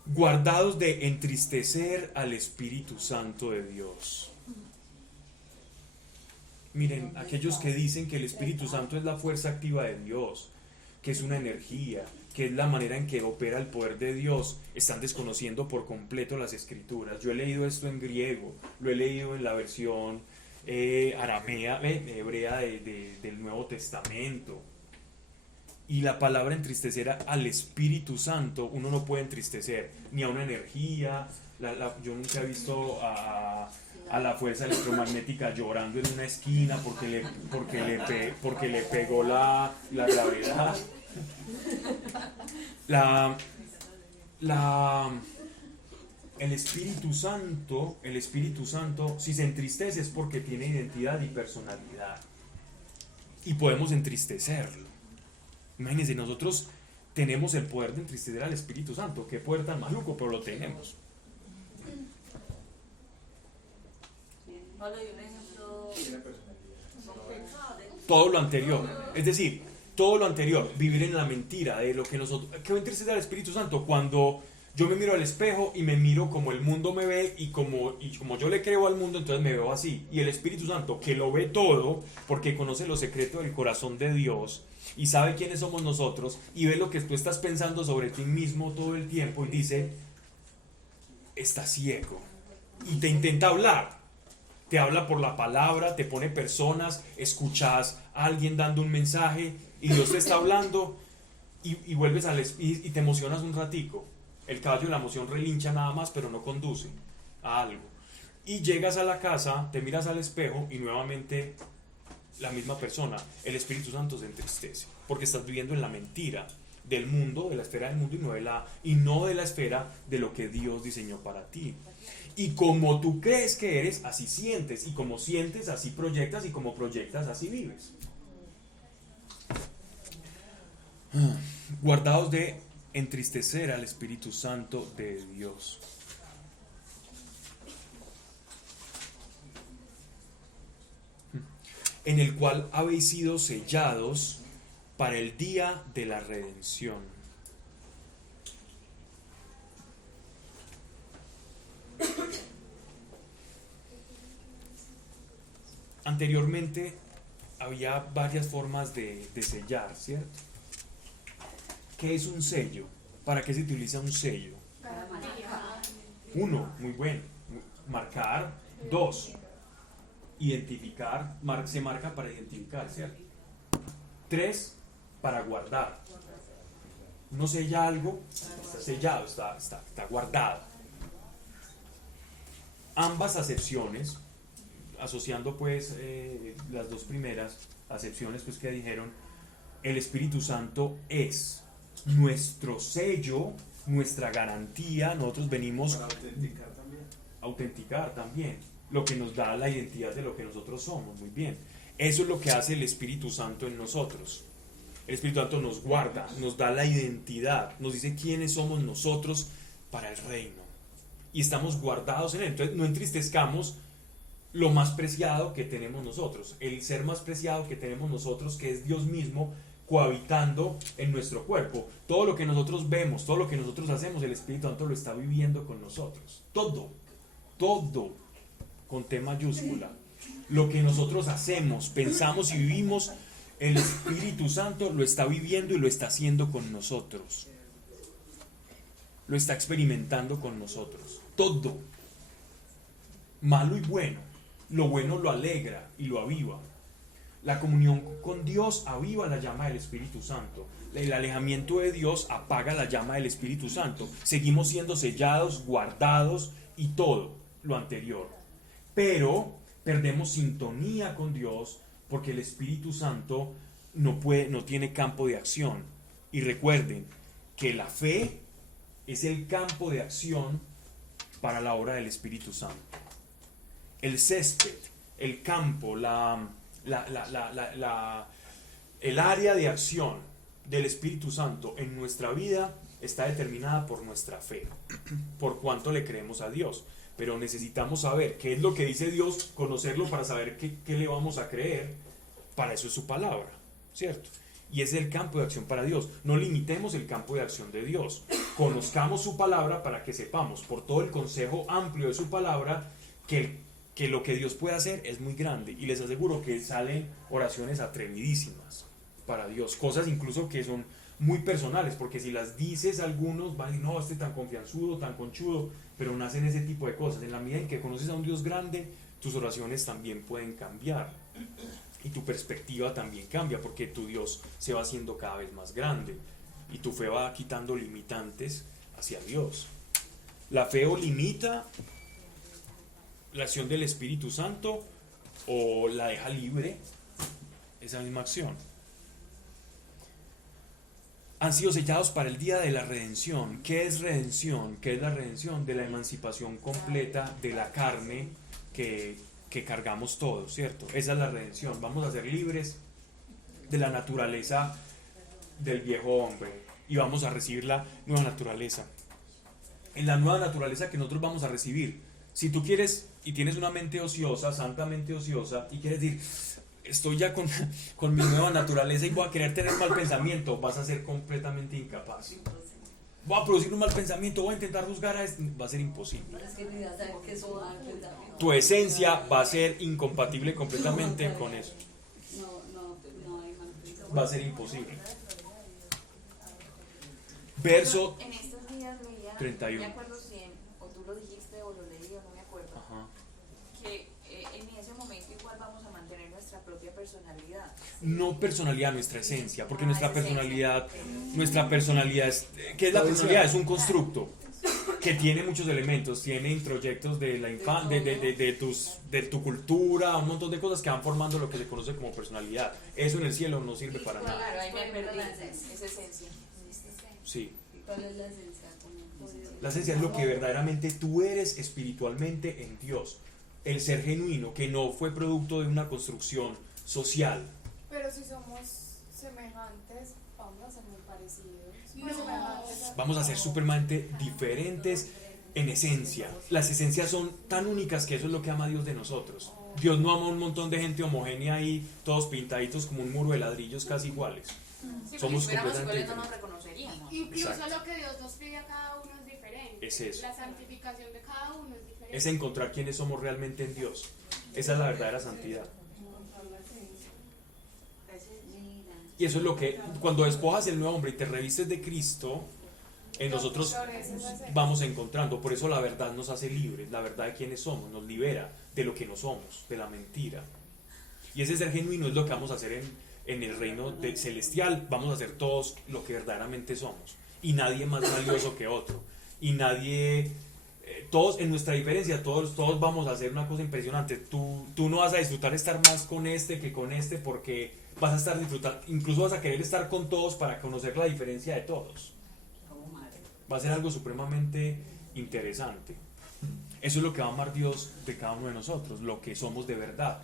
Guardados de entristecer al Espíritu Santo de Dios. Miren, aquellos que dicen que el Espíritu Santo es la fuerza activa de Dios, que es una energía, que es la manera en que opera el poder de Dios, están desconociendo por completo las Escrituras. Yo he leído esto en griego, lo he leído en la versión aramea, hebrea del Nuevo Testamento. Y la palabra entristecer al Espíritu Santo, uno no puede entristecer ni a una energía. Yo nunca he visto a la fuerza electromagnética llorando en una esquina porque le pegó la gravedad. El Espíritu Santo, si se entristece es porque tiene identidad y personalidad. Y podemos entristecerlo. Imagínense, nosotros tenemos el poder de entristecer al Espíritu Santo. Qué poder tan maluco, pero lo tenemos. Pablo, y un ejemplo. Todo lo anterior, es decir, todo lo anterior, vivir en la mentira de lo que nosotros. ¿Qué va a entristecer al Espíritu Santo? Cuando yo me miro al espejo y me miro como el mundo me ve y como yo le creo al mundo, entonces me veo así. Y el Espíritu Santo, que lo ve todo, porque conoce los secretos del corazón de Dios y sabe quiénes somos nosotros y ve lo que tú estás pensando sobre ti mismo todo el tiempo y dice, estás ciego. Y te intenta hablar. Te habla por la palabra, te pone personas, escuchas a alguien dando un mensaje y Dios te está hablando y vuelves y te emocionas un ratico. El caballo de la emoción relincha nada más, pero no conduce a algo. Y llegas a la casa, te miras al espejo y nuevamente la misma persona, el Espíritu Santo se entristece, porque estás viviendo en la mentira del mundo, de la esfera del mundo y no de la esfera de lo que Dios diseñó para ti. Y como tú crees que eres, así sientes, y como sientes, así proyectas, y como proyectas, así vives. Guardados de entristecer al Espíritu Santo de Dios. En el cual habéis sido sellados para el día de la redención. Anteriormente había varias formas de sellar, ¿cierto? ¿Qué es un sello? ¿Para qué se utiliza un sello? Uno, muy bueno, marcar. Dos, identificar, se marca para identificar, ¿cierto? Tres, para guardar. Uno sella algo, está sellado, está guardado. Ambas acepciones, asociando pues las dos primeras acepciones pues que dijeron, el Espíritu Santo es nuestro sello, nuestra garantía. Nosotros venimos Para autenticar también. autenticar también, lo que nos da la identidad de lo que nosotros somos. Muy bien, eso es lo que hace el Espíritu Santo en nosotros. El Espíritu Santo nos guarda, nos da la identidad, nos dice quiénes somos nosotros para el reino, y estamos guardados en él. Entonces no entristezcamos lo más preciado que tenemos nosotros, el ser más preciado que tenemos nosotros, que es Dios mismo cohabitando en nuestro cuerpo. Todo lo que nosotros vemos, todo lo que nosotros hacemos, el Espíritu Santo lo está viviendo con nosotros. Todo con T mayúscula. Lo que nosotros hacemos, pensamos y vivimos, el Espíritu Santo lo está viviendo y lo está haciendo con nosotros. Lo está experimentando con nosotros. Todo, malo y bueno. Lo bueno lo alegra y lo aviva. La comunión con Dios aviva la llama del Espíritu Santo. El alejamiento de Dios apaga la llama del Espíritu Santo. Seguimos siendo sellados, guardados y todo lo anterior. Pero perdemos sintonía con Dios porque el Espíritu Santo no tiene campo de acción. Y recuerden que la fe es el campo de acción para la obra del Espíritu Santo. El césped, el campo, el área de acción del Espíritu Santo en nuestra vida está determinada por nuestra fe, por cuánto le creemos a Dios. Pero necesitamos saber qué es lo que dice Dios, conocerlo para saber qué le vamos a creer. Para eso es su palabra, ¿cierto? Y ese es el campo de acción para Dios. No limitemos el campo de acción de Dios. Conozcamos su palabra para que sepamos, por todo el consejo amplio de su palabra, que lo que Dios puede hacer es muy grande. Y les aseguro que salen oraciones atrevidísimas para Dios. Cosas incluso que son muy personales, porque si las dices a algunos van a decir, no, tan confianzudo, tan conchudo, pero nacen ese tipo de cosas. En la medida en que conoces a un Dios grande, tus oraciones también pueden cambiar. Y tu perspectiva también cambia, porque tu Dios se va haciendo cada vez más grande. Y tu fe va quitando limitantes hacia Dios. La fe o limita la acción del Espíritu Santo o la deja libre esa misma acción. Han sido sellados para el día de la redención. ¿Qué es redención? ¿Qué es la redención? De la emancipación completa de la carne que cargamos todos, ¿cierto? Esa es la redención. Vamos a ser libres de la naturaleza del viejo hombre y vamos a recibir la nueva naturaleza. En la nueva naturaleza que nosotros vamos a recibir, si tú quieres y tienes una mente ociosa, santamente ociosa, y quieres decir, estoy ya con mi nueva naturaleza y voy a querer tener mal pensamiento, vas a ser completamente incapaz. Voy a producir un mal pensamiento, voy a intentar juzgar a este, va a ser imposible. Es que ni vas a saber qué es un mal pensamiento. Tu esencia va a ser incompatible completamente con eso. No hay mal pensamiento. Va a ser imposible. Verso En estos días leía, 31. no me acuerdo si o tú lo dijiste o lo leí o no me acuerdo, Ajá. que en ese momento igual vamos a mantener nuestra propia personalidad. No personalidad, nuestra esencia, porque nuestra personalidad es, ¿qué es la personalidad? Es un constructo que tiene muchos elementos, tiene introyectos de la de tu cultura, un montón de cosas que van formando lo que se conoce como personalidad. Eso en el cielo no sirve para nada. Claro, ahí me perdí esa esencia. Sí. ¿Cuál es la esencia? La esencia es lo que verdaderamente tú eres espiritualmente en Dios. El ser genuino, que no fue producto de una construcción social. Pero si somos semejantes, vamos a ser muy parecidos. No. Semejantes Vamos a ser supremamente diferentes en esencia. Las esencias son tan únicas que eso es lo que ama Dios de nosotros. Dios no ama a un montón de gente homogénea ahí, todos pintaditos como un muro de ladrillos casi iguales. Si Somos fuéramos completamente iguales no nos diferentes. reconoceríamos. Incluso Exacto. lo que Dios nos pide a cada uno es diferente. Es eso. La santificación de cada uno es diferente. Es encontrar quiénes somos realmente en Dios. Esa es la verdadera santidad. Y eso es lo que, cuando despojas el nuevo hombre y te revistes de Cristo, en nosotros vamos encontrando. Por eso la verdad nos hace libres, la verdad de quiénes somos, nos libera de lo que no somos, de la mentira. Y ese ser genuino es lo que vamos a hacer en el reino celestial. Vamos a hacer todos lo que verdaderamente somos. Y nadie más valioso que otro. Y nadie, todos en nuestra diferencia, todos vamos a hacer una cosa impresionante. Tú no vas a disfrutar estar más con este que con este, porque vas a estar disfrutando, incluso vas a querer estar con todos para conocer la diferencia de todos. Va a ser algo supremamente interesante. Eso es lo que va a amar Dios de cada uno de nosotros, lo que somos de verdad,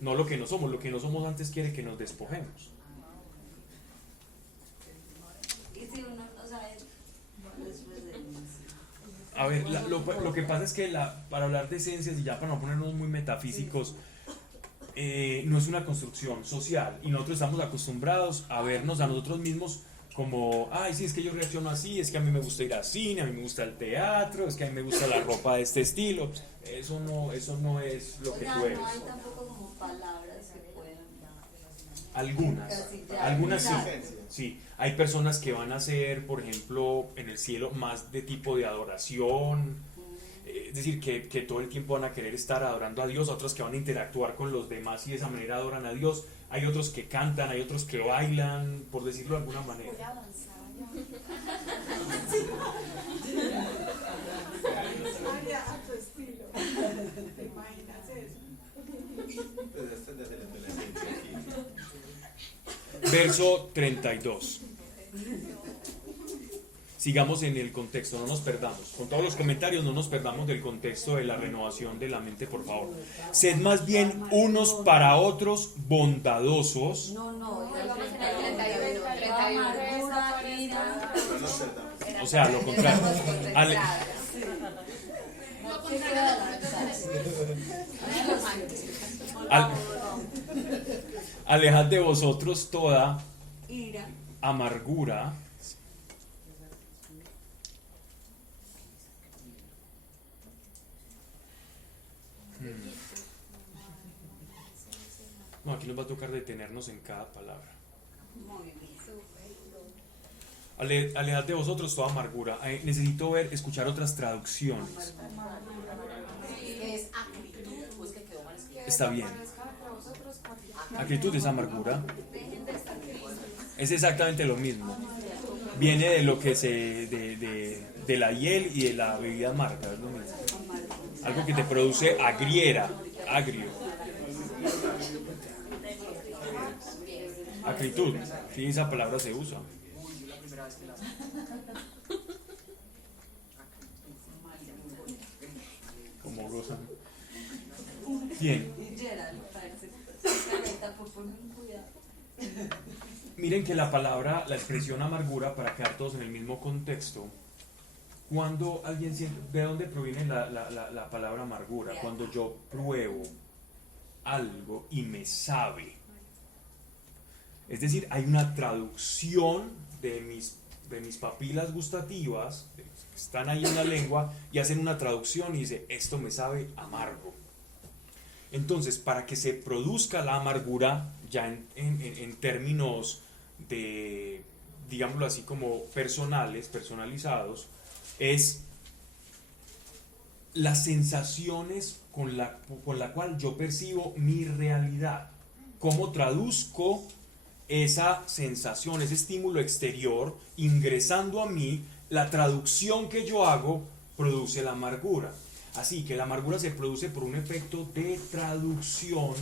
no lo que no somos. Lo que no somos antes quiere que nos despojemos. Y si uno no sabe, después de... A ver, lo que pasa es que para hablar de esencias y ya para no ponernos muy metafísicos, no es una construcción social, y nosotros estamos acostumbrados a vernos a nosotros mismos como, ay, sí, es que yo reacciono así, es que a mí me gusta ir al cine, a mí me gusta el teatro, es que a mí me gusta la ropa de este estilo. Eso no es lo que tú eres. No hay tampoco como palabras que puedan... Algunas sí. Sí, hay personas que van a ser, por ejemplo, en el cielo más de tipo de adoración, es decir, que todo el tiempo van a querer estar adorando a Dios, otros que van a interactuar con los demás y de esa manera adoran a Dios. Hay otros que cantan, hay otros que bailan, por decirlo de alguna manera. Voy a danzar a tu estilo. ¿Te imaginas eso? Pues esto es desde la adolescencia aquí. Verso 32. Sigamos en el contexto, no nos perdamos. Con todos los comentarios, no nos perdamos del contexto de la renovación de la mente, por favor. Sed más bien unos para otros bondadosos. No, Vamos en el 31. amargura, ira. No nos perdamos. O sea, lo contrario. Lo contrario Alejad de vosotros toda Ira. amargura, no, aquí nos va a tocar detenernos en cada palabra. Muy bien. Alejad de vosotros toda amargura. Necesito escuchar otras traducciones. Es acritud, pues que quedó mal escrito. Está bien. Acritud es amargura. Es exactamente lo mismo. Viene de lo que de la hiel y de la bebida amarga, es lo mismo. Algo que te produce agrio. Acritud, sí, esa palabra se usa. Como goza. Bien. Miren que la palabra, la expresión amargura, para quedar todos en el mismo contexto, cuando alguien siente, ¿de dónde proviene la palabra amargura? Cuando yo pruebo algo y me sabe. Es decir, hay una traducción de mis papilas gustativas, que están ahí en la lengua, y hacen una traducción y dice, esto me sabe amargo. Entonces, para que se produzca la amargura, ya en términos de, digámoslo así, como personalizados, es las sensaciones con la cual yo percibo mi realidad. ¿Cómo traduzco esa sensación, ese estímulo exterior, ingresando a mí? La traducción que yo hago produce la amargura. Así que la amargura se produce por un efecto de traducción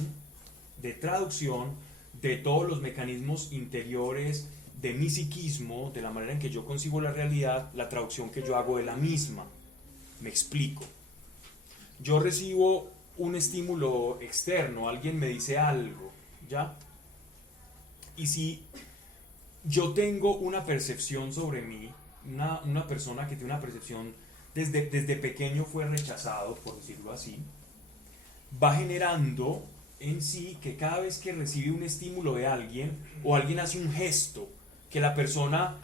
de todos los mecanismos interiores de mi psiquismo, de la manera en que yo concibo la realidad, la traducción que yo hago de la misma. Me explico. Yo recibo un estímulo externo, alguien me dice algo, ¿ya? Y si yo tengo una percepción sobre mí, una persona que tiene una percepción desde pequeño fue rechazado, por decirlo así, va generando en sí que cada vez que recibe un estímulo de alguien o alguien hace un gesto que la persona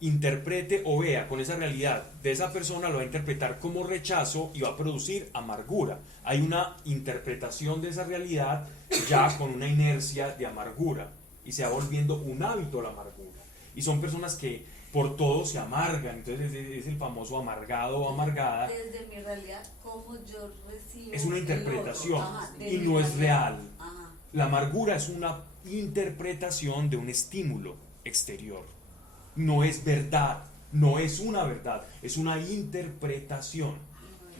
interprete o vea con esa realidad de esa persona, lo va a interpretar como rechazo y va a producir amargura. Hay una interpretación de esa realidad ya con una inercia de amargura. y se va volviendo un hábito la amargura. Y son personas que por todo se amargan, entonces es el famoso amargado o amargada. Desde mi realidad, cómo yo recibo. Es una el interpretación otro. Ajá, de y mi no es realidad. real. Ajá. La amargura es una interpretación de un estímulo exterior. No es verdad, no es una verdad, es una interpretación.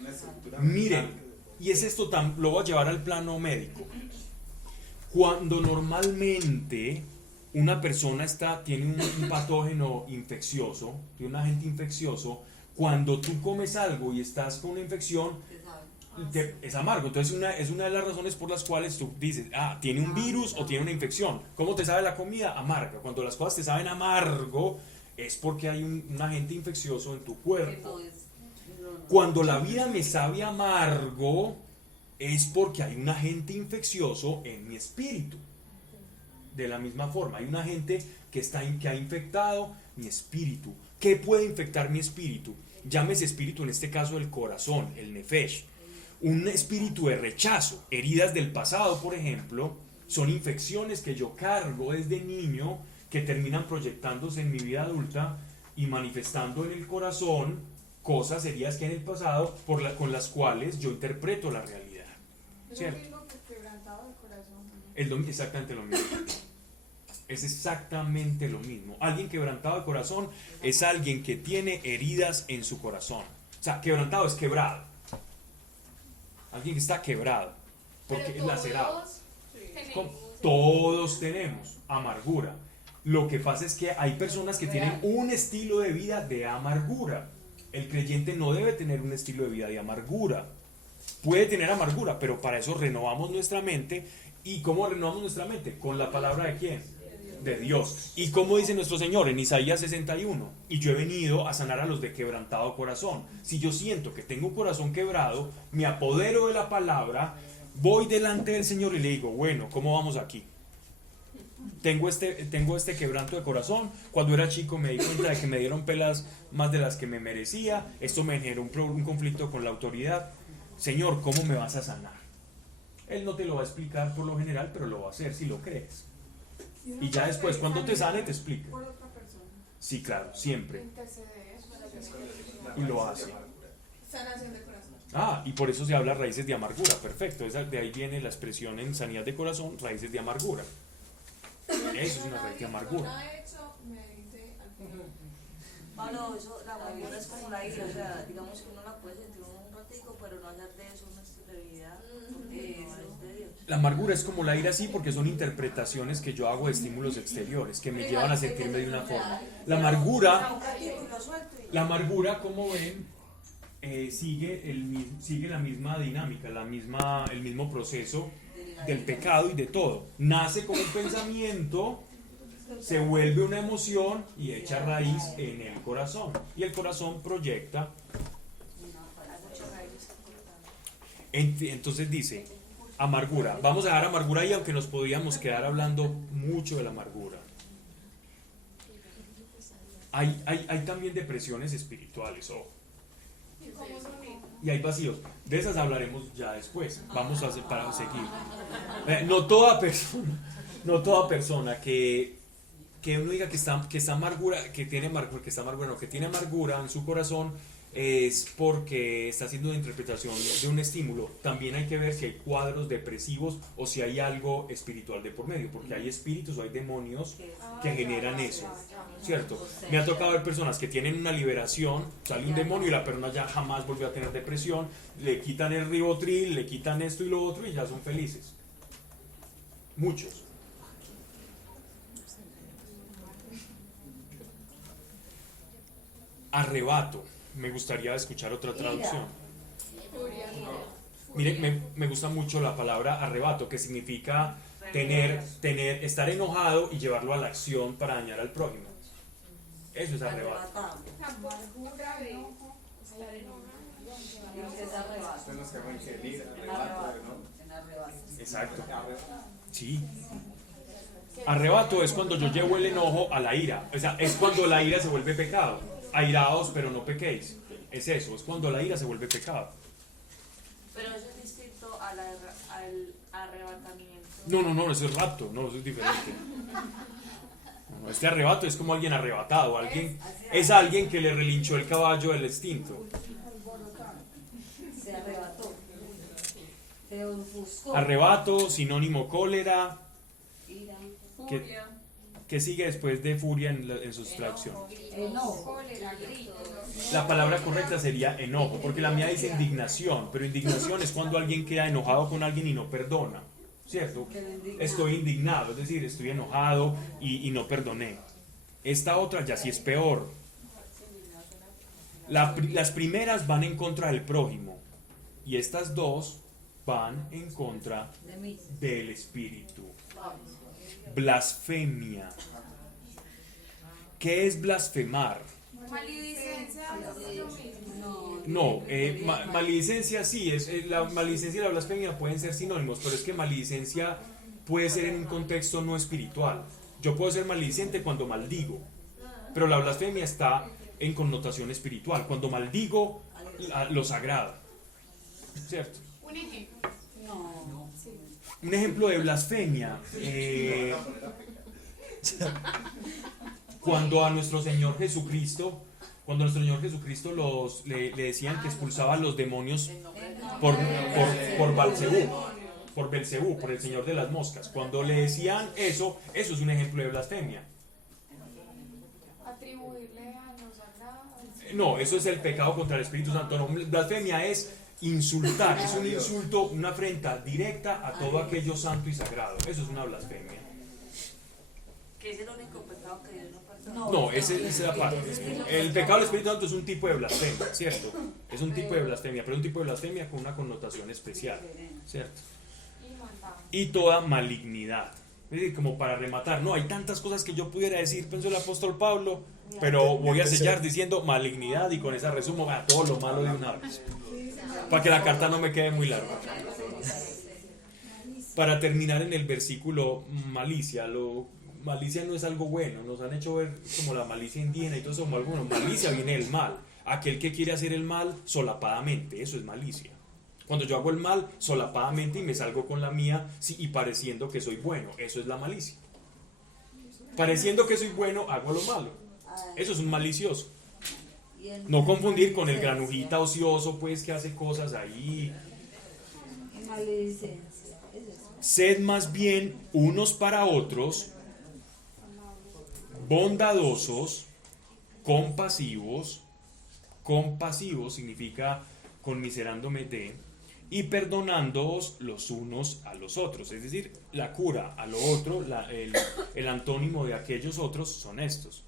Una estructura Miren, mental. y es esto lo voy a llevar al plano médico. Cuando normalmente una persona tiene un patógeno infeccioso, tiene un agente infeccioso, cuando tú comes algo y estás con una infección, es amargo. Entonces es una de las razones por las cuales tú dices, tiene un virus o tiene una infección. ¿Cómo te sabe la comida? Amarga. Cuando las cosas te saben amargo, es porque hay un agente infeccioso en tu cuerpo. Cuando la vida me sabe amargo, es porque hay un agente infeccioso en mi espíritu. De la misma forma, hay un agente que ha infectado mi espíritu. ¿Qué puede infectar mi espíritu? Llámese espíritu, en este caso el corazón, el nefesh. Un espíritu de rechazo, heridas del pasado, por ejemplo, son infecciones que yo cargo desde niño, que terminan proyectándose en mi vida adulta y manifestando en el corazón cosas, heridas que hay en el pasado, con las cuales yo interpreto la realidad. Es ¿Cierto? lo mismo que quebrantado del corazón. Exactamente lo mismo. Es exactamente lo mismo. Alguien quebrantado de corazón es alguien que tiene heridas en su corazón. O sea, quebrantado es quebrado. Alguien que está quebrado. Porque es lacerado. Todos tenemos amargura. Lo que pasa es que hay personas que tienen un estilo de vida de amargura. El creyente no debe tener un estilo de vida de amargura. Puede tener amargura, pero para eso renovamos nuestra mente. ¿Y cómo renovamos nuestra mente? Con la palabra de ¿quién? De Dios. Y como dice nuestro Señor en Isaías 61, y yo he venido a sanar a los de quebrantado corazón. Si yo siento que tengo un corazón quebrado, me apodero de la palabra, voy delante del Señor y le digo, bueno, ¿cómo vamos aquí? Tengo este quebranto de corazón. Cuando era chico me di cuenta de que me dieron pelas más de las que me merecía. Esto me generó un conflicto con la autoridad. Señor, ¿cómo me vas a sanar? Él no te lo va a explicar por lo general, pero lo va a hacer si lo crees. Y ya después, cuando te sane, te explica. Por otra persona. Sí, claro, siempre. Interceder. Y lo hace. Sanación de corazón. Y por eso se habla raíces de amargura. Perfecto, de ahí viene la expresión en sanidad de corazón, raíces de amargura. Eso es una raíz de amargura. Pablo, la amargura es como la ira, o sea, digamos que uno la puede sentir un ratico, pero no hacer de eso una esterilidad, porque es de Dios. La amargura es como la ira, sí, porque son interpretaciones que yo hago de estímulos exteriores que me llevan a sentirme de una forma. La amargura, como ven, sigue la misma dinámica, el mismo proceso del pecado y de todo. Nace como un pensamiento, se vuelve una emoción y echa raíz en el corazón. Y el corazón proyecta. Entonces dice, amargura. Vamos a dejar amargura ahí, aunque nos podríamos quedar hablando mucho de la amargura. Hay también depresiones espirituales, ojo. Y hay vacíos. De esas hablaremos ya después. Vamos a hacer para seguir. No toda persona que uno diga que está amargura, que tiene amargura en su corazón, es porque está haciendo una interpretación de un estímulo. También hay que ver si hay cuadros depresivos o si hay algo espiritual de por medio, porque hay espíritus o hay demonios que generan eso, ¿cierto? Me ha tocado ver personas que tienen una liberación, sale un demonio y la persona ya jamás volvió a tener depresión, le quitan el ribotril, le quitan esto y lo otro y ya son felices. Muchos. Arrebato. Me gustaría escuchar otra traducción. Mire, me gusta mucho la palabra arrebato, que significa estar enojado y llevarlo a la acción para dañar al prójimo. Eso es arrebato. Son los que van a herir, arrebato, ¿no? Exacto. Sí. Arrebato es cuando yo llevo el enojo a la ira. O sea, es cuando la ira se vuelve pecado. Airaos, pero no pequéis. Es eso, es cuando la ira se vuelve pecado. Pero eso es distinto al Arrebatamiento. No, eso es rapto, no, eso es diferente. No, este arrebato es como alguien arrebatado, es alguien que le relinchó el caballo del instinto. Se arrebató. Se ofuscó. Arrebato, sinónimo cólera, Ira. Furia. que sigue después de furia en su traducción. Enojo. Cólera, grito. La palabra correcta sería enojo, porque la mía dice indignación, pero indignación es cuando alguien queda enojado con alguien y no perdona, ¿cierto? Estoy indignado, es decir, estoy enojado y no perdoné. Esta otra ya sí es peor. Las primeras van en contra del prójimo y estas dos van en contra De mí. del espíritu. Blasfemia. ¿Qué es blasfemar? Maledicencia, es lo mismo. No, maledicencia sí, la maledicencia y la blasfemia pueden ser sinónimos, pero es que maledicencia puede ser en un contexto no espiritual. Yo puedo ser maledicente cuando maldigo, pero la blasfemia está en connotación espiritual, cuando maldigo lo sagrado, ¿cierto? Un ejemplo. No. Un ejemplo de blasfemia, cuando a nuestro Señor Jesucristo le decían que expulsaba a los demonios por Belcebú, por el señor de las moscas. Cuando le decían eso es un ejemplo de blasfemia. Atribuirle a lo sagrado. No, eso es el pecado contra el Espíritu Santo. No, blasfemia es insultar, es un insulto, una afrenta directa a todo aquello santo y sagrado. Eso es una blasfemia. Que es el único pecado que Dios no perdona. No, esa es la parte. El pecado del Espíritu Santo es un tipo de blasfemia, ¿cierto? Es un tipo de blasfemia, pero un tipo de blasfemia con una connotación especial, ¿cierto? Y maldad. Y toda malignidad. Es decir, como para rematar, no, hay tantas cosas que yo pudiera decir, pensó el apóstol Pablo, pero voy a sellar diciendo malignidad y con esa resumo a todo lo malo de una vez. Para que la carta no me quede muy larga. Para terminar en el versículo malicia, malicia no es algo bueno, nos han hecho ver como la malicia indígena y todo eso como algo bueno. Malicia viene del mal, aquel que quiere hacer el mal solapadamente, eso es malicia. Cuando yo hago el mal solapadamente y me salgo con la mía y pareciendo que soy bueno, eso es la malicia. Pareciendo que soy bueno, hago lo malo, eso es un malicioso. No confundir con el granujita ocioso pues que hace cosas ahí. Maledicencia. Sed más bien unos para otros bondadosos, compasivos significa conmiserándome de, y perdonándoos los unos a los otros, es decir, la cura a lo otro, el antónimo de aquellos otros son estos: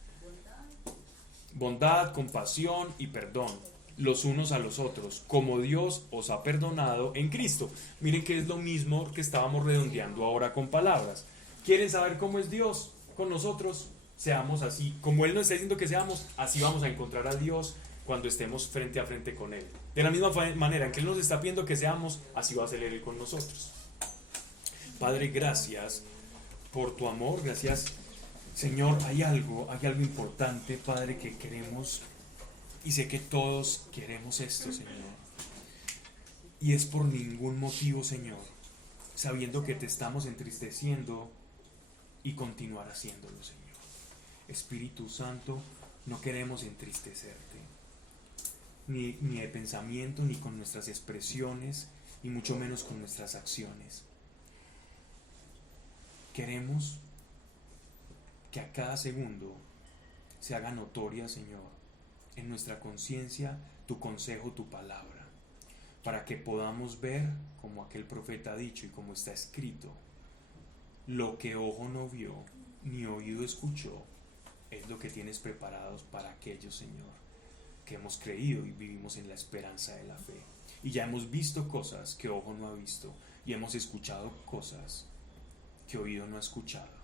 bondad, compasión y perdón los unos a los otros, como Dios os ha perdonado en Cristo. Miren que es lo mismo que estábamos redondeando ahora con palabras. ¿Quieren saber cómo es Dios con nosotros? Seamos así, como Él nos está diciendo que seamos, así vamos a encontrar a Dios cuando estemos frente a frente con Él. De la misma manera en que Él nos está pidiendo que seamos, así va a ser Él con nosotros. Padre, gracias por tu amor, gracias Señor. Hay algo importante, Padre, que queremos, y sé que todos queremos esto, Señor, y es por ningún motivo, Señor, sabiendo que te estamos entristeciendo y continuar haciéndolo, Señor. Espíritu Santo, no queremos entristecerte, ni de pensamiento, ni con nuestras expresiones, y mucho menos con nuestras acciones. Queremos que a cada segundo se haga notoria, Señor, en nuestra conciencia tu consejo, tu palabra, para que podamos ver, como aquel profeta ha dicho y como está escrito, lo que ojo no vio, ni oído escuchó, es lo que tienes preparados para aquellos, Señor, que hemos creído y vivimos en la esperanza de la fe. Y ya hemos visto cosas que ojo no ha visto, y hemos escuchado cosas que oído no ha escuchado.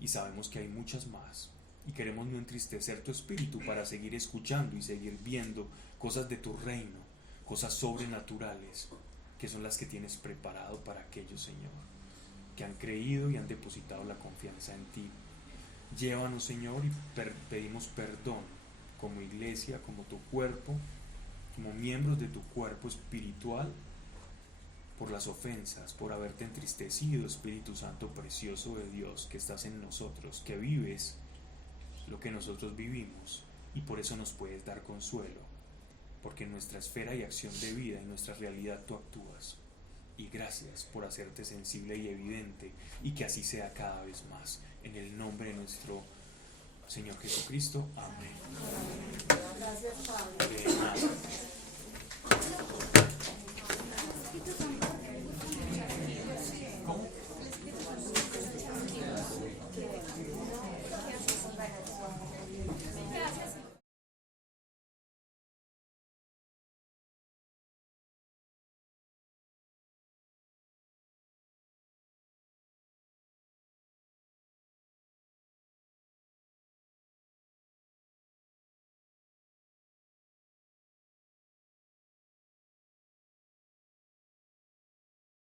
Y sabemos que hay muchas más, y queremos no entristecer tu espíritu para seguir escuchando y seguir viendo cosas de tu reino, cosas sobrenaturales, que son las que tienes preparado para aquellos, Señor, que han creído y han depositado la confianza en ti. Llévanos, Señor, y pedimos perdón como iglesia, como tu cuerpo, como miembros de tu cuerpo espiritual, por las ofensas, por haberte entristecido, Espíritu Santo precioso de Dios, que estás en nosotros, que vives lo que nosotros vivimos, y por eso nos puedes dar consuelo, porque en nuestra esfera y acción de vida, en nuestra realidad tú actúas. Y gracias por hacerte sensible y evidente, y que así sea cada vez más. En el nombre de nuestro Señor Jesucristo. Amén. Gracias, Pablo. De nada.